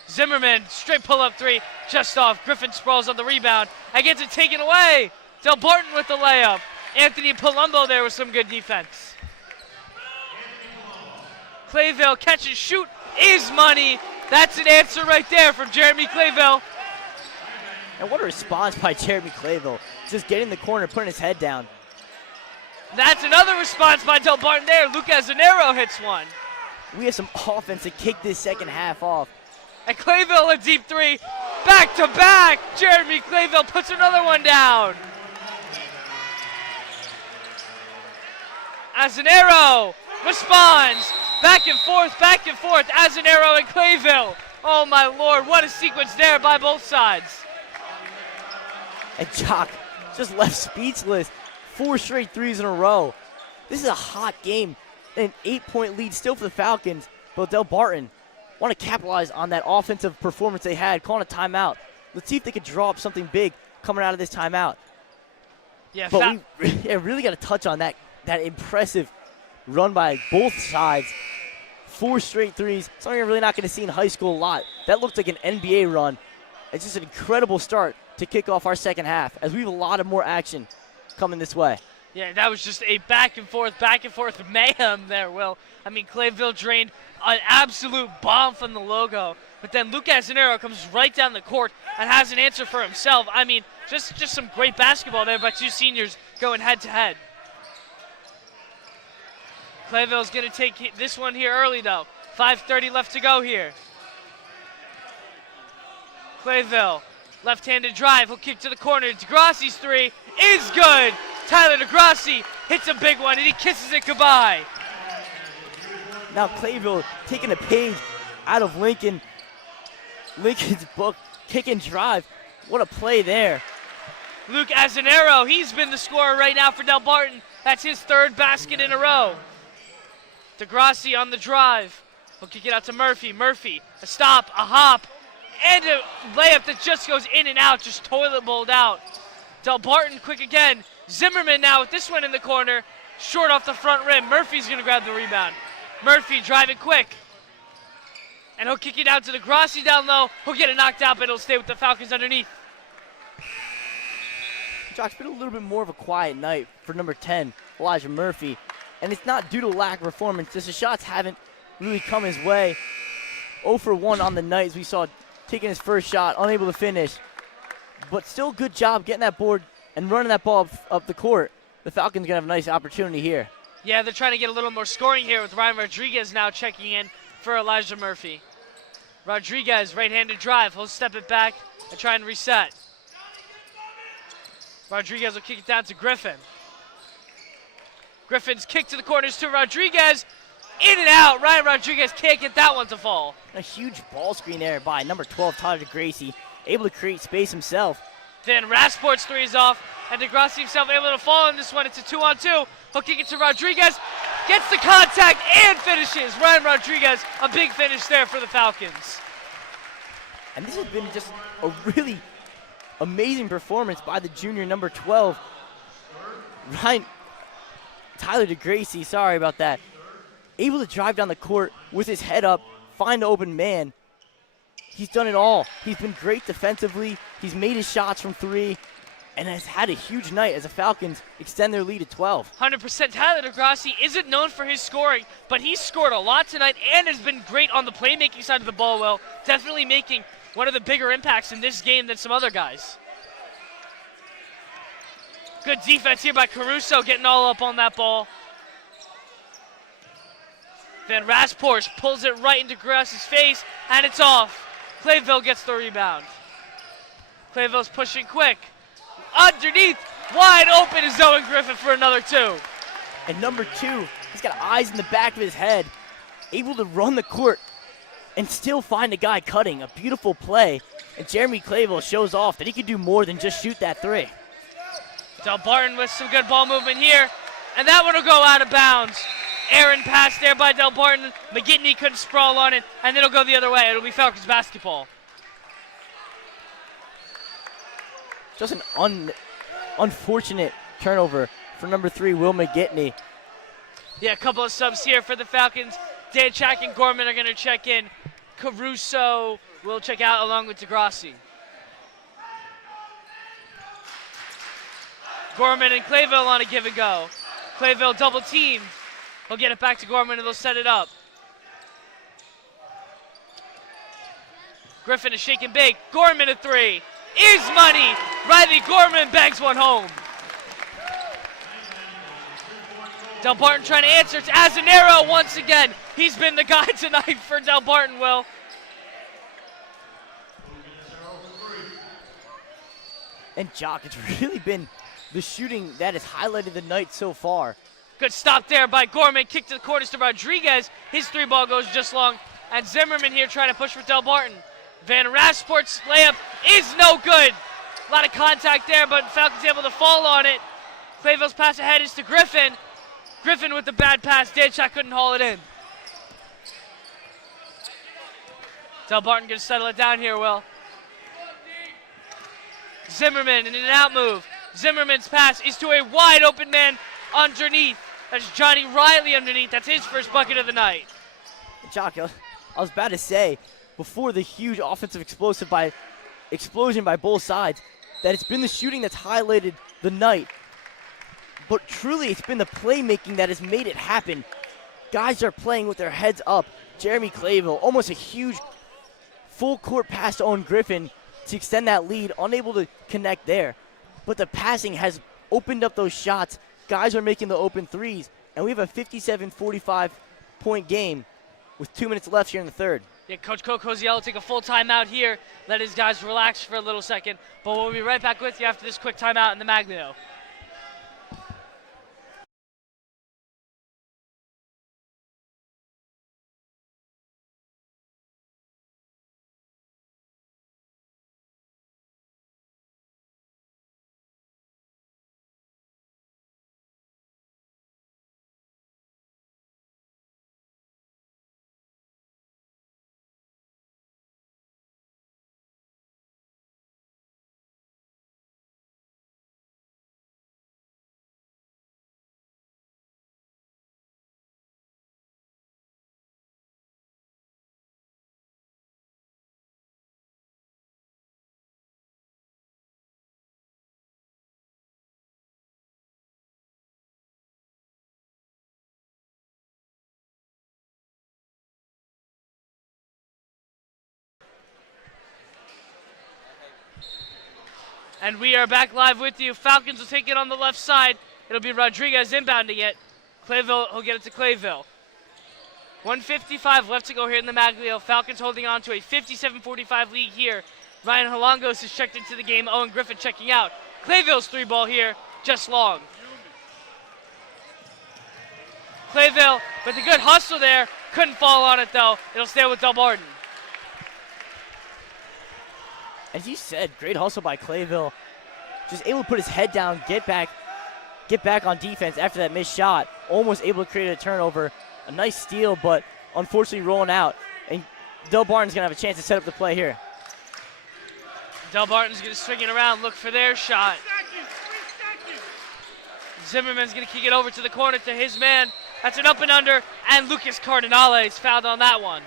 Zimmerman, straight pull-up 3, just off. Griffin sprawls on the rebound and gets it taken away. Delbarton with the layup. Anthony Palumbo there with some good defense. Clayville catch and shoot is money. That's an answer right there from Jeremy Clayville. And what a response by Jeremy Clayville. Just getting in the corner, putting his head down. That's another response by Delbarton there. Lucas Zanero hits one. We have some offense to kick this second half off. And Clayville a deep 3. Back to back. Jeremy Clayville puts another one down. Azanero responds. Back and forth. Azanero and Clayville. Oh my Lord, what a sequence there by both sides. And Jock just left speechless. 4 straight threes in a row. This is a hot game. An 8-point lead still for the Falcons. But Delbarton want to capitalize on that offensive performance they had, calling a timeout. Let's see if they could draw up something big coming out of this timeout. Yeah, but we really got to touch on that impressive run by both sides. 4 straight threes, something you're really not going to see in high school a lot. That looked like an NBA run. It's just an incredible start to kick off our second half, as we have a lot of more action coming this way. Yeah, that was just a back and forth mayhem there, Will. I mean, Clayville drained an absolute bomb from the logo, but then Lucas Zanero comes right down the court and has an answer for himself. I mean, just some great basketball there by 2 seniors going head-to-head. Clayville's going to take this one here early, though. 5:30 left to go here. Clayville, left-handed drive. He'll kick to the corner. DeGrassi's 3 is good. Tyler DeGrassi hits a big one, and he kisses it goodbye. Now Clayville taking a page out of Lincoln's book, kick and drive. What a play there. Luke Azanero, he's been the scorer right now for Delbarton. That's his 3rd basket in a row. DeGrassi on the drive. He'll kick it out to Murphy. Murphy, a stop, a hop, and a layup that just goes in and out, just toilet bowled out. Delbarton quick again. Zimmerman now with this one in the corner. Short off the front rim. Murphy's going to grab the rebound. Murphy driving quick. And he'll kick it out to Degrassi down low. He'll get it knocked out, but it'll stay with the Falcons underneath. Jock's been a little bit more of a quiet night for number 10, Elijah Murphy. And it's not due to lack of performance. Just the shots haven't really come his way. 0 for 1 on the night, as we saw taking his first shot, unable to finish. But still good job getting that board and running that ball up the court. The Falcons going to have a nice opportunity here. Yeah, they're trying to get a little more scoring here with Ryan Rodriguez now checking in for Elijah Murphy. Rodriguez, right-handed drive. He'll step it back and try and reset. Rodriguez will kick it down to Griffin. Griffin's kick to the corners to Rodriguez. In and out. Ryan Rodriguez can't get that one to fall. A huge ball screen there by number 12, Tyler DeGracie, able to create space himself. Then Rasport's three is off, and Degrassi himself able to fall in this one. It's a 2-on-2. He'll kick it to Rodriguez. Gets the contact and finishes. Ryan Rodriguez, a big finish there for the Falcons. And this has been just a really amazing performance by the junior number 12, Tyler DeGracie, sorry about that. Able to drive down the court with his head up, find the open man. He's done it all. He's been great defensively. He's made his shots from three and has had a huge night as the Falcons extend their lead to 12. 100%. Tyler DeGrassi isn't known for his scoring, but he's scored a lot tonight and has been great on the playmaking side of the ball. Well, definitely making one of the bigger impacts in this game than some other guys. Good defense here by Caruso, getting all up on that ball. Van Rasport pulls it right into Grass's face, and it's off. Clayville gets the rebound. Clayville's pushing quick. Underneath, wide open is Owen Griffin for another two. And number 2, he's got eyes in the back of his head, able to run the court and still find a guy cutting. A beautiful play. And Jeremy Clayville shows off that he can do more than just shoot that three. Delbarton with some good ball movement here, and that one will go out of bounds. Aaron pass there by Delbarton. McGinty couldn't sprawl on it, and then it'll go the other way. It'll be Falcons basketball. Just an unfortunate turnover for number 3, Will McGinty. Yeah, a couple of subs here for the Falcons. Danchak and Gorman are going to check in. Caruso will check out along with Degrassi. Gorman and Clayville on a give and go. Clayville double teamed. He'll get it back to Gorman and they'll set it up. Griffin is shaking big. Gorman a three. Is money. Riley Gorman bangs one home. Delbarton trying to answer. It's Azanero once again. He's been the guy tonight for Delbarton, Will. And Jock, it's really been the shooting that has highlighted the night so far. Good stop there by Gorman. Kick to the corners to Rodriguez. His three ball goes just long. And Zimmerman here trying to push for Delbarton. Van Rasport's layup is no good. A lot of contact there, but Falcons able to fall on it. Clayville's pass ahead is to Griffin. Griffin with the bad pass. Danchak couldn't haul it in. Delbarton gonna settle it down here, Will. Zimmerman in an out move. Zimmerman's pass is to a wide open man underneath. That's Johnny Riley underneath. That's his first bucket of the night. Jock, I was about to say, before the huge offensive explosion by both sides, that it's been the shooting that's highlighted the night. But truly, it's been the playmaking that has made it happen. Guys are playing with their heads up. Jeremy Clayville, almost a huge full court pass to Owen Griffin to extend that lead, unable to connect there. But the passing has opened up those shots. Guys are making the open threes, and we have a 57-45 point game with 2 minutes left here in the third. Yeah, Coach Coziello will take a full timeout here, let his guys relax for a little second, but we'll be right back with you after this quick timeout in the Magno. And we are back live with you. Falcons will take it on the left side. It'll be Rodriguez inbounding it. Clayville will get it to Clayville. 1:55 left to go here in the Maglio. Falcons holding on to a 57-45 lead here. Ryan Halongos is checked into the game. Owen Griffin checking out. Clayville's 3-ball here, just long. Clayville with a good hustle there. Couldn't fall on it though. It'll stay with Delbarton. As you said, great hustle by Clayville. Just able to put his head down, get back on defense after that missed shot. Almost able to create a turnover. A nice steal, but unfortunately rolling out. And Delbarton's going to have a chance to set up the play here. Delbarton's going to swing it around, look for their shot. Zimmerman's going to kick it over to the corner to his man. That's an up and under, and Lucas Cardinale is fouled on that one.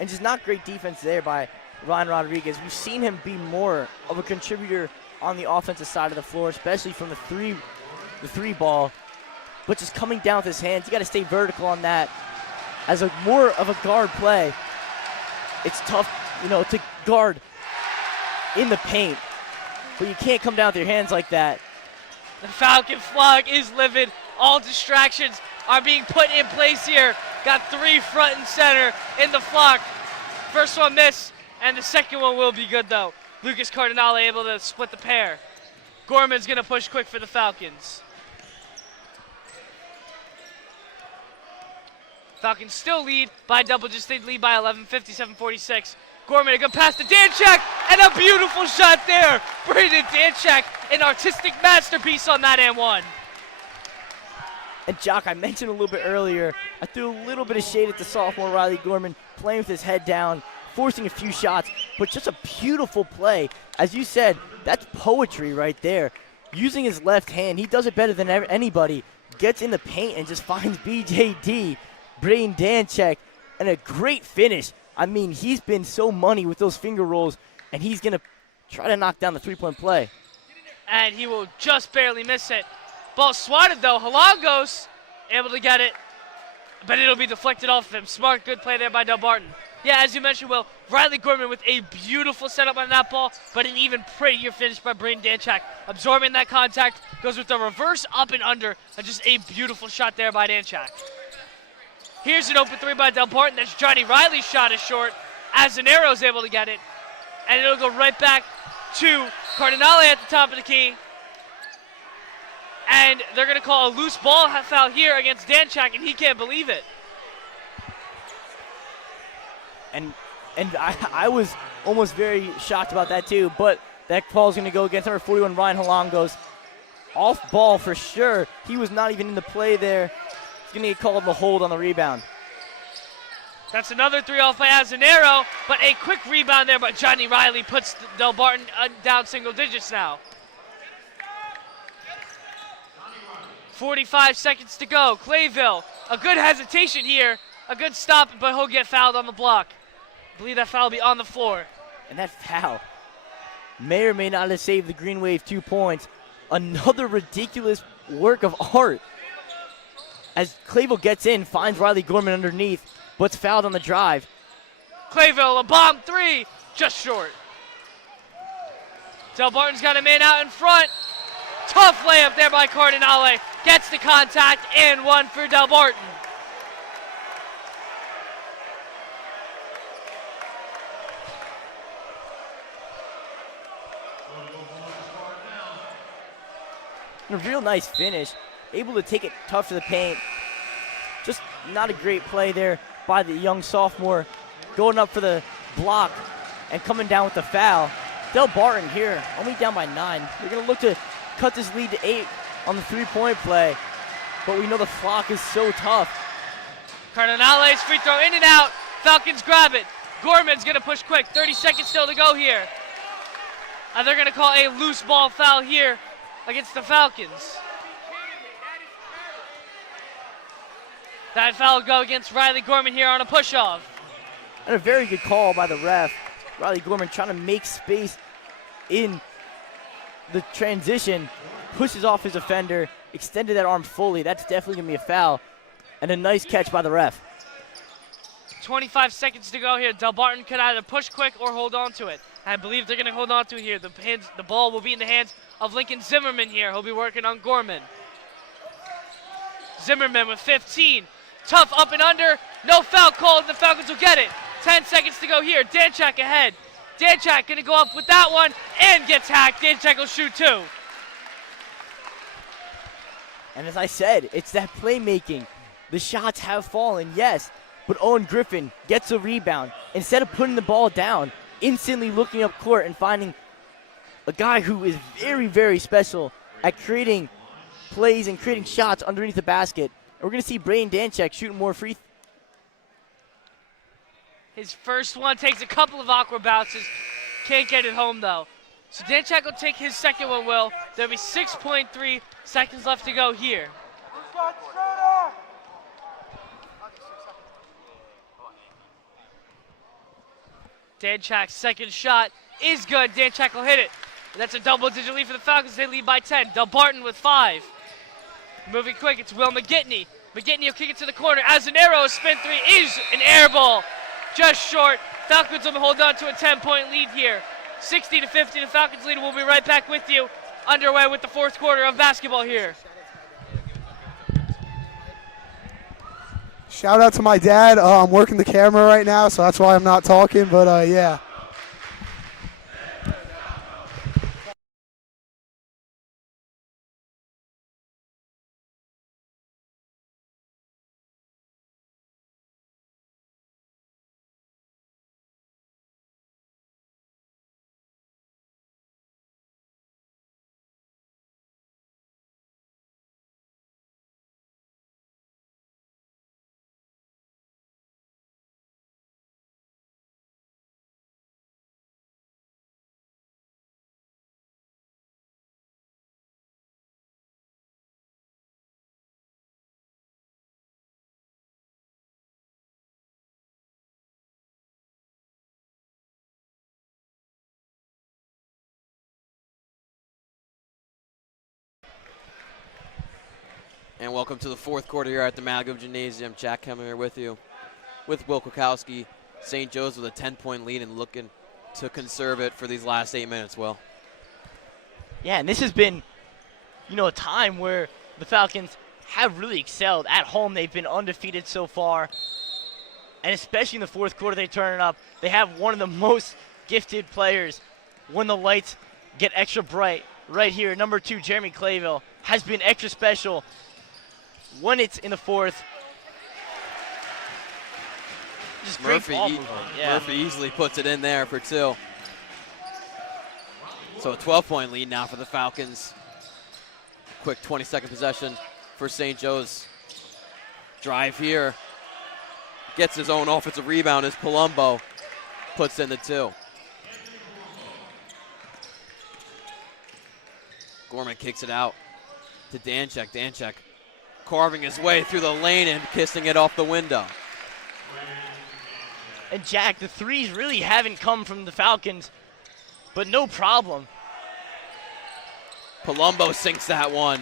And just not great defense there by Ryan Rodriguez. We've seen him be more of a contributor on the offensive side of the floor, especially from the three ball. But just coming down with his hands, you got to stay vertical on that. As a more of a guard play, it's tough, to guard in the paint. But you can't come down with your hands like that. The Falcon flag is livid. All distractions are being put in place here. Got 3 front and center in the flock. First one missed, and the second one will be good though. Lucas Cardinale able to split the pair. Gorman's gonna push quick for the Falcons. Falcons still lead by double, just they lead by 11, 57-46. Gorman, a good pass to Danchak, and a beautiful shot there. Brandon Danchak, an artistic masterpiece on that and one. And Jock, I mentioned a little bit earlier, I threw a little bit of shade at the sophomore Riley Gorman, playing with his head down, forcing a few shots, but just a beautiful play. As you said, that's poetry right there. Using his left hand, he does it better than anybody. Gets in the paint and just finds BJD, Braden Danchak, and a great finish. I mean, he's been so money with those finger rolls, and he's going to try to knock down the three-point play. And he will just barely miss it. Ball swatted, though. Halongos able to get it, but it'll be deflected off of him. Smart, good play there by Delbarton. Yeah, as you mentioned, Will, Riley Gorman with a beautiful setup on that ball, but an even prettier finish by Braden Danchak. Absorbing that contact, goes with the reverse up and under, and just a beautiful shot there by Danchak. Here's an open 3 by Delbarton. That's Johnny Riley's shot is short. Azanero's able to get it, and it'll go right back to Cardinale at the top of the key. And they're going to call a loose ball foul here against Danchak, and he can't believe it. And I was almost very shocked about that too, but that call is going to go against number 41, Ryan Halongos. Off ball for sure. He was not even in the play there. He's going to get called the hold on the rebound. That's another 3 off by Azanero, but a quick rebound there by Johnny Riley puts Delbarton down single digits now. 45 seconds to go. Clayville, a good hesitation here. A good stop, but he'll get fouled on the block. I believe that foul will be on the floor. And that foul may or may not have saved the Green Wave 2 points. Another ridiculous work of art. As Clayville gets in, finds Riley Gorman underneath, but's fouled on the drive. Clayville, a bomb 3, just short. Delbarton's got a man out in front. Tough layup there by Cardinale. Gets the contact and one for Delbarton. A real nice finish. Able to take it tough to the paint. Just not a great play there by the young sophomore. Going up for the block and coming down with the foul. Delbarton here, only down by 9. They're going to look to cut this lead to 8 on the three-point play. But we know the flock is so tough. Cardinale's free throw in and out. Falcons grab it. Gorman's going to push quick. 30 seconds still to go here. And they're going to call a loose ball foul here against the Falcons. That foul will go against Riley Gorman here on a push-off. And a very good call by the ref. Riley Gorman trying to make space in the transition. Pushes off his offender, extended that arm fully. That's definitely going to be a foul. And a nice catch by the ref. 25 seconds to go here. Delbarton could either push quick or hold on to it. I believe they're going to hold on to it here. The ball will be in the hands of Lincoln Zimmerman here. He'll be working on Gorman. Zimmerman with 15. Tough up and under. No foul called. The Falcons will get it. 10 seconds to go here. Danchak ahead. Danchak going to go up with that one and gets hacked. Danchak will shoot 2. And as I said, it's that playmaking. The shots have fallen, yes, but Owen Griffin gets a rebound. Instead of putting the ball down, instantly looking up court and finding a guy who is very, very special at creating plays and creating shots underneath the basket. And we're going to see Braden Danchak shooting more free throws. His first one takes a couple of awkward bounces. Can't get it home, though. So Danchak will take his second one, Will. There'll be 6.3 seconds left to go here. Danchak's second shot is good. Danchak will hit it. That's a double-digit lead for the Falcons. They lead by 10. Delbarton with 5. Moving quick, it's Will McGittney. McGittney will kick it to the corner. As an arrow, a spin 3 is an air ball. Just short. Falcons will hold on to a 10-point lead here. 60-50, the Falcons lead. We'll be right back with you. Underway with the fourth quarter of basketball here. Shout out to my dad. I'm working the camera right now, so that's why I'm not talking, but yeah. And welcome to the fourth quarter here at the Malgum Gymnasium. Jack Kemmer here with you, with Will Kukowski. St. Joe's with a 10-point lead and looking to conserve it for these last 8 minutes, Will. Yeah, and this has been, a time where the Falcons have really excelled. At home, they've been undefeated so far. And especially in the fourth quarter, they turn it up. They have one of the most gifted players when the lights get extra bright. Right here, number 2, Jeremy Clayville, has been extra special when it's in the fourth. Just great ball movement. Yeah. Murphy easily puts it in there for 2. So a 12-point lead now for the Falcons. Quick 20-second possession for St. Joe's. Drive here. Gets his own offensive rebound as Palumbo puts in the 2. Gorman kicks it out to Danchak. Danchak carving his way through the lane and kissing it off the window. And Jack, the threes really haven't come from the Falcons, but no problem. Palumbo sinks that one,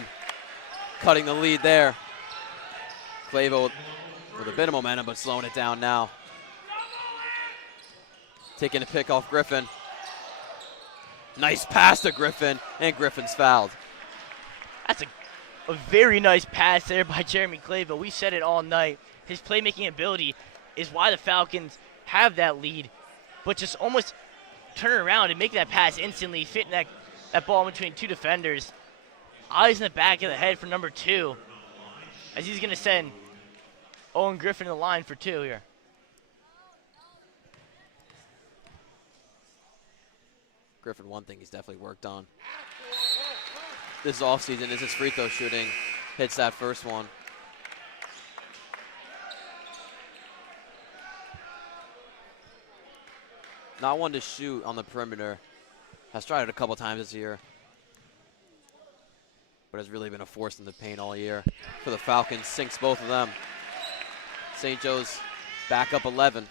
cutting the lead there. Clavo with a bit of momentum, but slowing it down now. Taking a pick off Griffin. Nice pass to Griffin, and Griffin's fouled. That's a very nice pass there by Jeremy Clayville. We said it all night. His playmaking ability is why the Falcons have that lead, but just almost turn around and make that pass instantly, fitting that ball between 2 defenders. Eyes in the back of the head for number 2, as he's going to send Owen Griffin to the line for 2 here. Griffin, one thing he's definitely worked on this offseason is his free throw shooting. Hits that first one. Not one to shoot on the perimeter. Has tried it a couple times this year, but has really been a force in the paint all year for the Falcons. Sinks both of them. St. Joe's back up 11.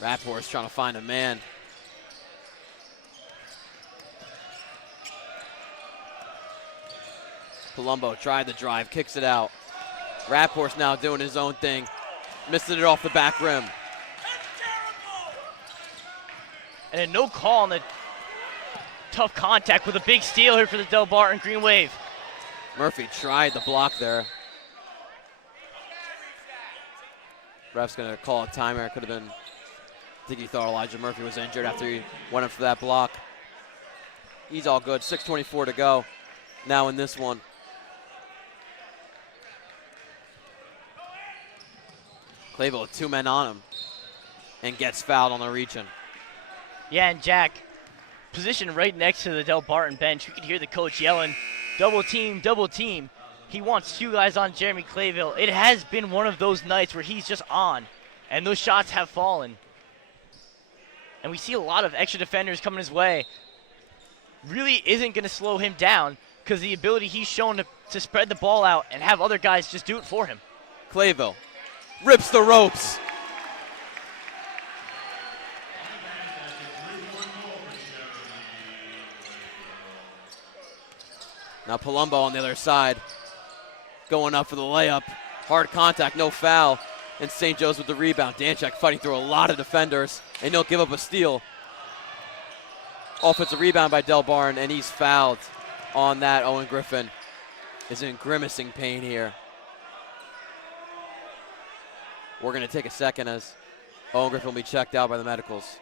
Rapport's trying to find a man. Palumbo tried the drive, kicks it out. Rapport's now doing his own thing. Missed it off the back rim. And a no call on the tough contact with a big steal here for the Delbarton Green Wave. Murphy tried the block there. Ref's going to call a timer. Could have been, I think he thought Elijah Murphy was injured after he went up for that block. He's all good. 6:24 to go now in this one. Clayville with 2 men on him and gets fouled on the region. Yeah, and Jack, positioned right next to the Delbarton bench, you could hear the coach yelling, double team, double team. He wants 2 guys on Jeremy Clayville. It has been one of those nights where he's just on, and those shots have fallen. And we see a lot of extra defenders coming his way. Really isn't going to slow him down because the ability he's shown to spread the ball out and have other guys just do it for him. Clayville rips the ropes. Now Palumbo on the other side, going up for the layup. Hard contact, no foul. And St. Joe's with the rebound. Danchek fighting through a lot of defenders, and he'll give up a steal. Offensive rebound by Delbarton, and he's fouled on that. Owen Griffin is in grimacing pain here. We're going to take a second as Owen Griffin will be checked out by the medicals.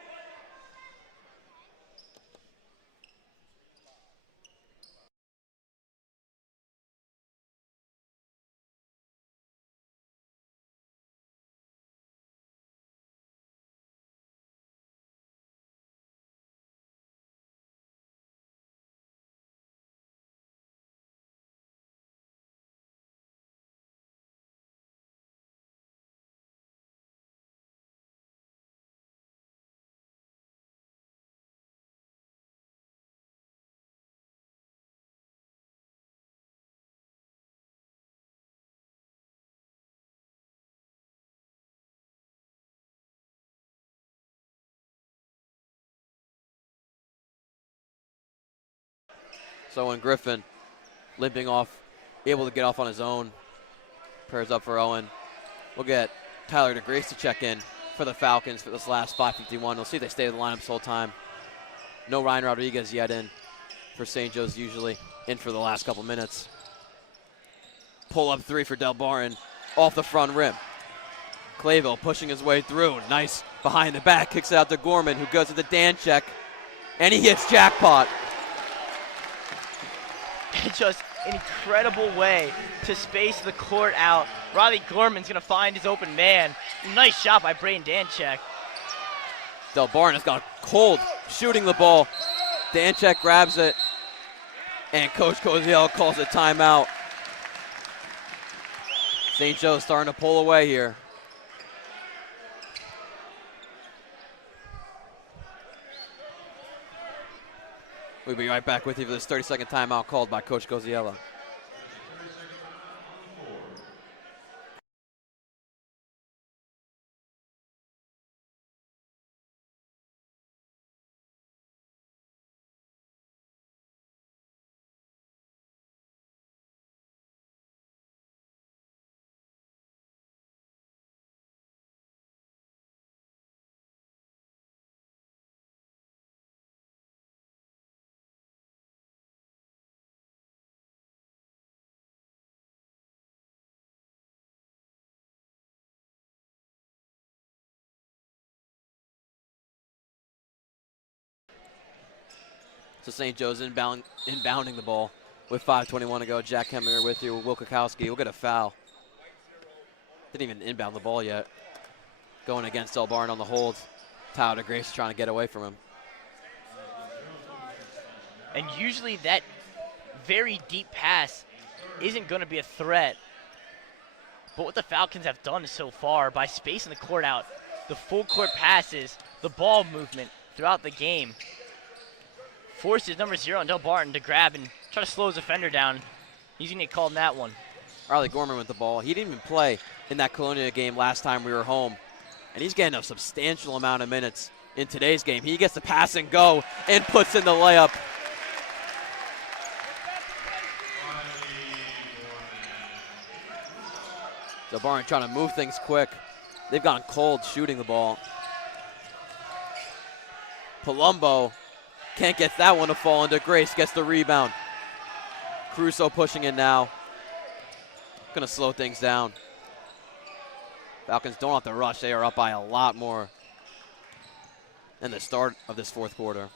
So Owen Griffin limping off, able to get off on his own. Prayers up for Owen. We'll get Tyler DeGrace to check in for the Falcons for this last 5:51. We'll see if they stay in the lineup this whole time. No Ryan Rodriguez yet in for St. Joe's, usually in for the last couple minutes. Pull up 3 for Delbarton off the front rim. Clayville pushing his way through. Nice behind the back, kicks it out to Gorman, who goes to the Danchek, and he hits jackpot. Just an incredible way to space the court out. Riley Gorman's going to find his open man. Nice shot by Braden Danchek. Delbarton has got cold shooting the ball. Danchek grabs it, and Coach Koziel calls a timeout. St. Joe's starting to pull away here. We'll be right back with you for this 30-second timeout called by Coach Koziela. So St. Joe's inbounding the ball with 5:21 to go. Jack Heminger with you. Will Kukowski will get a foul. Didn't even inbound the ball yet. Going against Delbarton on the hold. Tyler DeGrace trying to get away from him. And usually that very deep pass isn't going to be a threat. But what the Falcons have done so far by spacing the court out, the full court passes, the ball movement throughout the game, forces number 0 on Delbarton to grab and try to slow his defender down. He's going to get called in that one. Riley Gorman with the ball. He didn't even play in that Colonia game last time we were home. And he's getting a substantial amount of minutes in today's game. He gets to pass and go and puts in the layup. Delbarton trying to move things quick. They've gone cold shooting the ball. Palumbo can't get that one to fall into. Grace gets the rebound. Caruso pushing in now. Gonna slow things down. Falcons don't have to rush. They are up by a lot more in the start of this fourth quarter.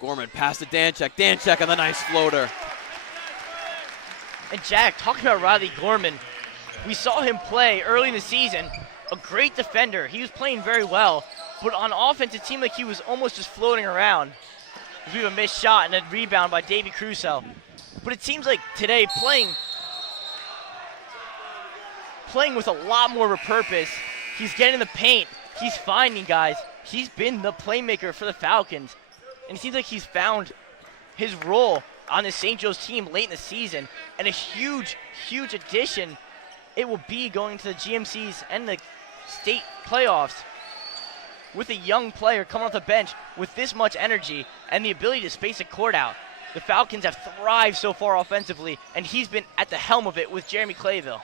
Gorman passed to Danchek. Danchek on the nice floater. And Jack, talking about Riley Gorman, we saw him play early in the season. A great defender. He was playing very well. But on offense, it seemed like he was almost just floating around. We have a missed shot and a rebound by Davey Caruso. But it seems like today playing with a lot more of a purpose. He's getting in the paint. He's finding guys. He's been the playmaker for the Falcons. And it seems like he's found his role on the St. Joe's team late in the season. And a huge, huge addition it will be going to the GMCs and the state playoffs with a young player coming off the bench with this much energy and the ability to space a court out. The Falcons have thrived so far offensively, and he's been at the helm of it with Jeremy Clayville.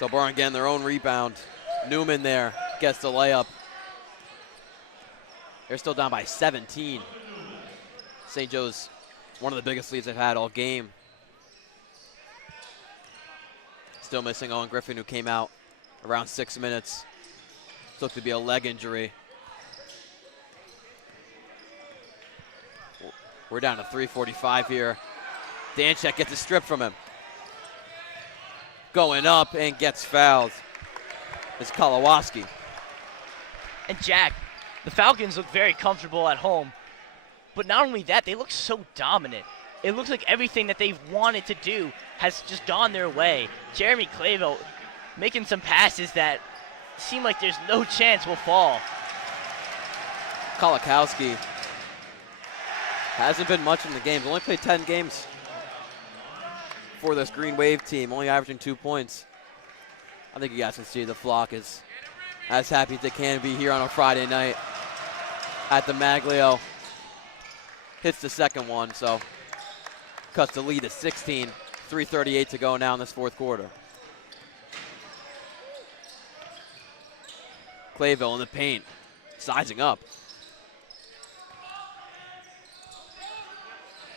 Delbarton getting their own rebound. Newman there gets the layup. They're still down by 17. St. Joe's one of the biggest leads they've had all game. Still missing Owen Griffin, who came out around 6 minutes. It's looked to be a leg injury. We're down to 3:45 here. Danchek gets a strip from him. Going up and gets fouled. It's Kolowaski. And Jack, the Falcons look very comfortable at home. But not only that, they look so dominant. It looks like everything that they've wanted to do has just gone their way. Jeremy Clayville making some passes that seem like there's no chance will fall. Kolakowski hasn't been much in the games. Only played 10 games for this Green Wave team, only averaging 2 points. I think you guys can see the flock is as happy as they can be here on a Friday night at the Maglio. Hits the second one, so cuts the lead to 16. 3:38 to go now in this fourth quarter. Clayville in the paint, sizing up.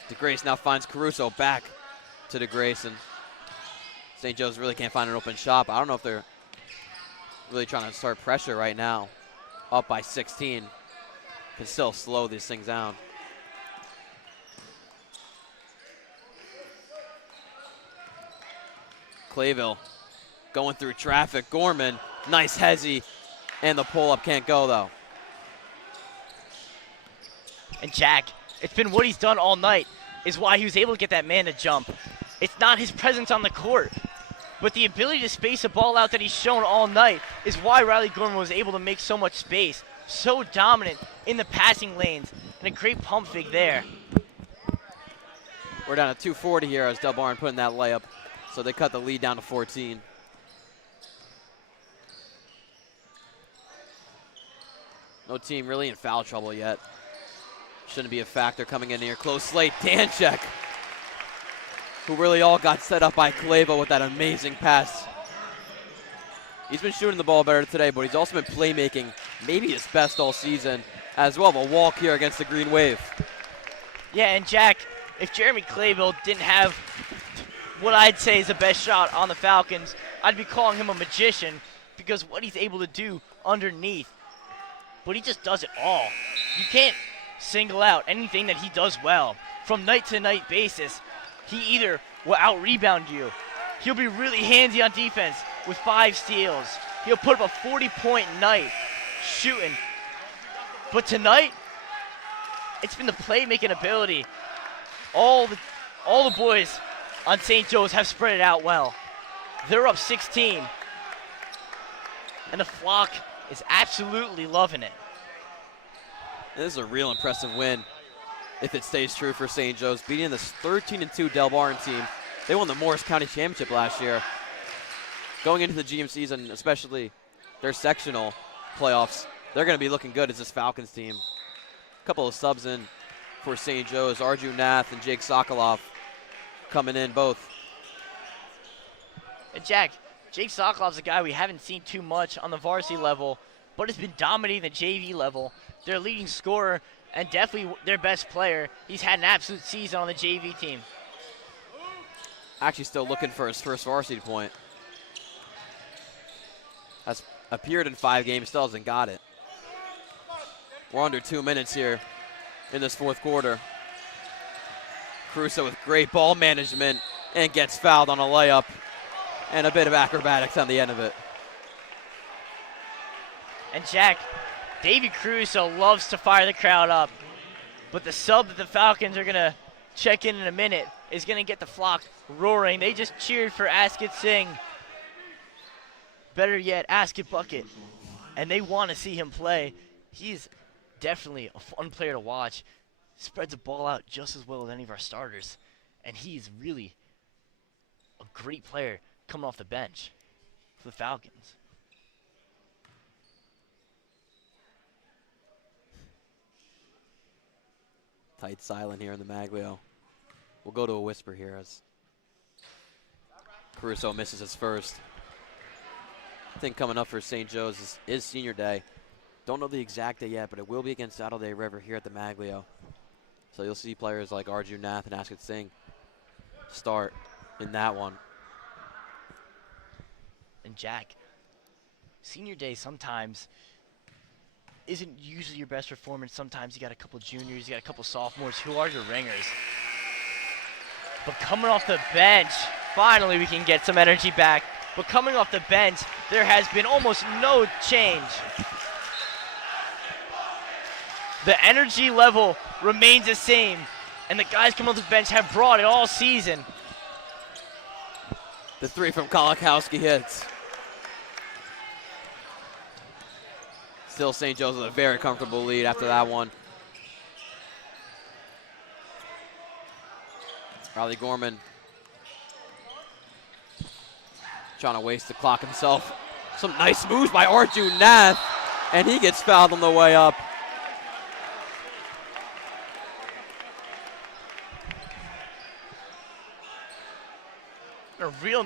DeGrace now finds Caruso back to DeGrace, and St. Joe's really can't find an open shot. I don't know if they're really trying to start pressure right now. Up by 16. Can still slow these things down. Clayville going through traffic. Gorman, nice hezzy, and the pull-up can't go, though. And Jack, it's been what he's done all night is why he was able to get that man to jump. It's not his presence on the court, but the ability to space a ball out that he's shown all night is why Riley Gorman was able to make so much space, so dominant in the passing lanes, and a great pump fake there. We're down to 2:40 here as Delbarton putting that layup, so they cut the lead down to 14. No team really in foul trouble yet. Shouldn't be a factor coming in here. Close slate, Danchek, who really all got set up by Clayville with that amazing pass. He's been shooting the ball better today, but he's also been playmaking, maybe his best all season, as well. A walk here against the Green Wave. Yeah, and Jack, if Jeremy Clayville didn't have what I'd say is the best shot on the Falcons, I'd be calling him a magician because what he's able to do underneath. But he just does it all. You can't single out anything that he does well. From night to night basis, he either will out-rebound you, he'll be really handsy on defense with 5 steals, he'll put up a 40-point night shooting. But tonight, it's been the playmaking ability. All the boys on St. Joe's have spread it out well. They're up 16, and the flock is absolutely loving it. This is a real impressive win if it stays true for St. Joe's, beating this 13-2 Delbarton team. They won the Morris County Championship last year. Going into the GMCs and especially their sectional playoffs, they're going to be looking good as this Falcons team. A couple of subs in for St. Joe's, Arju Nath and Jake Sokoloff coming in both. And Jack, Jake Sokolov's a guy we haven't seen too much on the varsity level, but has been dominating the JV level. Their leading scorer and definitely their best player. He's had an absolute season on the JV team. Actually still looking for his first varsity point. Has appeared in 5 games, still hasn't got it. We're under 2 minutes here in this fourth quarter. Caruso with great ball management and gets fouled on a layup. And a bit of acrobatics on the end of it. And Jack, Davey Caruso loves to fire the crowd up. But the sub that the Falcons are going to check in a minute is going to get the flock roaring. They just cheered for Askett Singh. Better yet, Askett Bucket. And they want to see him play. He's definitely a fun player to watch. Spreads the ball out just as well as any of our starters. And he's really a great player coming off the bench for the Falcons. Tight silent here in the Maglio. We'll go to a whisper here as Caruso misses his first. I think coming up for St. Joe's is senior day. Don't know the exact day yet, but it will be against Saddle Day River here at the Maglio. So you'll see players like Arjun Nath and Askett Singh start in that one. And Jack, senior day sometimes isn't usually your best performance. Sometimes you got a couple juniors, you got a couple sophomores who are your ringers. But coming off the bench, finally we can get some energy back. But coming off the bench, there has been almost no change. The energy level remains the same, and the guys coming off the bench have brought it all season. The 3 from Kolakowski hits. Still St. Joe's with a very comfortable lead after that one. Riley Gorman trying to waste the clock himself. Some nice moves by Arjun Nath, and he gets fouled on the way up. A real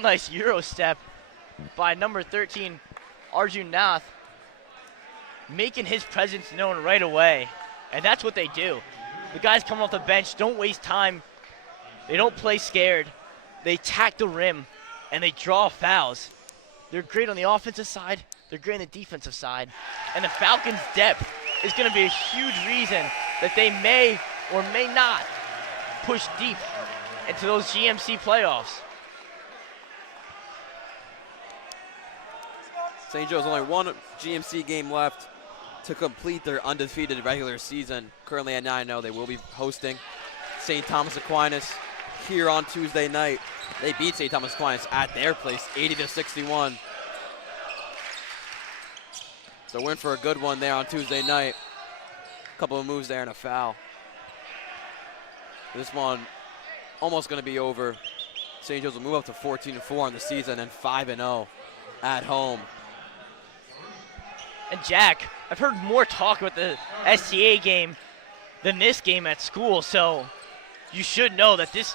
nice Euro step by number 13, Arjun Nath, making his presence known right away. And that's what they do. The guys coming off the bench don't waste time. They don't play scared. They attack the rim, and they draw fouls. They're great on the offensive side. They're great on the defensive side. And the Falcons' depth is going to be a huge reason that they may or may not push deep into those GMC playoffs. St. Joe's only 1 GMC game left to complete their undefeated regular season. Currently at 9-0, they will be hosting St. Thomas Aquinas here on Tuesday night. They beat St. Thomas Aquinas at their place, 80-61. So win for a good one there on Tuesday night. Couple of moves there and a foul. This one almost going to be over. St. Joe's will move up to 14-4 on the season and 5-0 at home. And Jack, I've heard more talk about the STA game than this game at school, so you should know that this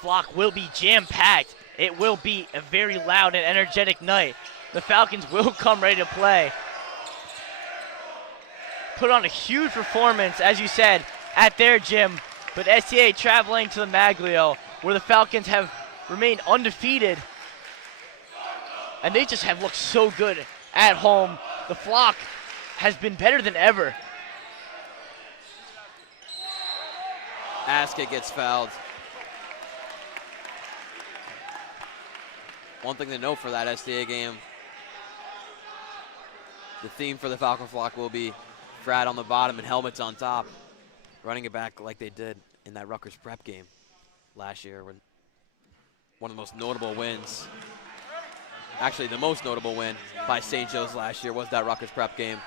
block will be jam-packed. It will be a very loud and energetic night. The Falcons will come ready to play. Put on a huge performance, as you said, at their gym, but STA traveling to the Maglio, where the Falcons have remained undefeated, and they just have looked so good at home. The flock has been better than ever. Askett gets fouled. One thing to note for that STA game, the theme for the Falcon flock will be frat on the bottom and helmets on top, running it back like they did in that Rutgers prep game last year, when one of the most notable wins, actually the most notable win by St. Joe's last year was that Rutgers prep game.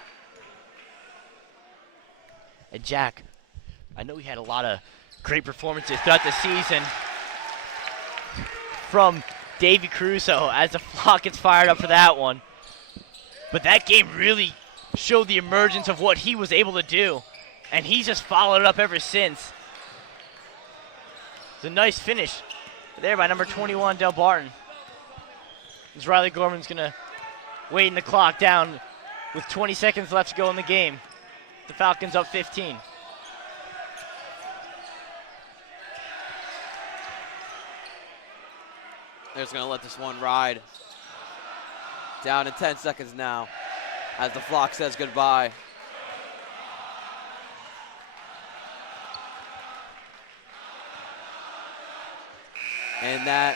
And Jack, I know we had a lot of great performances throughout the season from Davey Caruso as the flock gets fired up for that one. But that game really showed the emergence of what he was able to do, and he's just followed it up ever since. It's a nice finish there by number 21, Delbarton. As Riley Gorman's going to waiting the clock down with 20 seconds left to go in the game. The Falcons up 15. They're just going to let this one ride. Down in 10 seconds now as the flock says goodbye. And that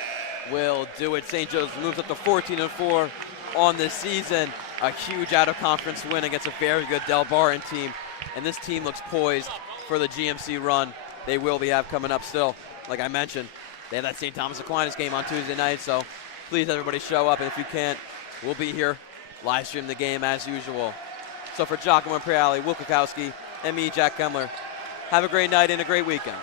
will do it. St. Joe's moves up to 14-4 on this season. A huge out-of-conference win against a very good Delbarton team. And this team looks poised for the GMC run they will have coming up still. Like I mentioned, they have that St. Thomas Aquinas game on Tuesday night, so please everybody show up. And if you can't, we'll be here, live stream the game as usual. So for Giacomo Priali, Will Kukowski, and me, Jack Kemmler, have a great night and a great weekend.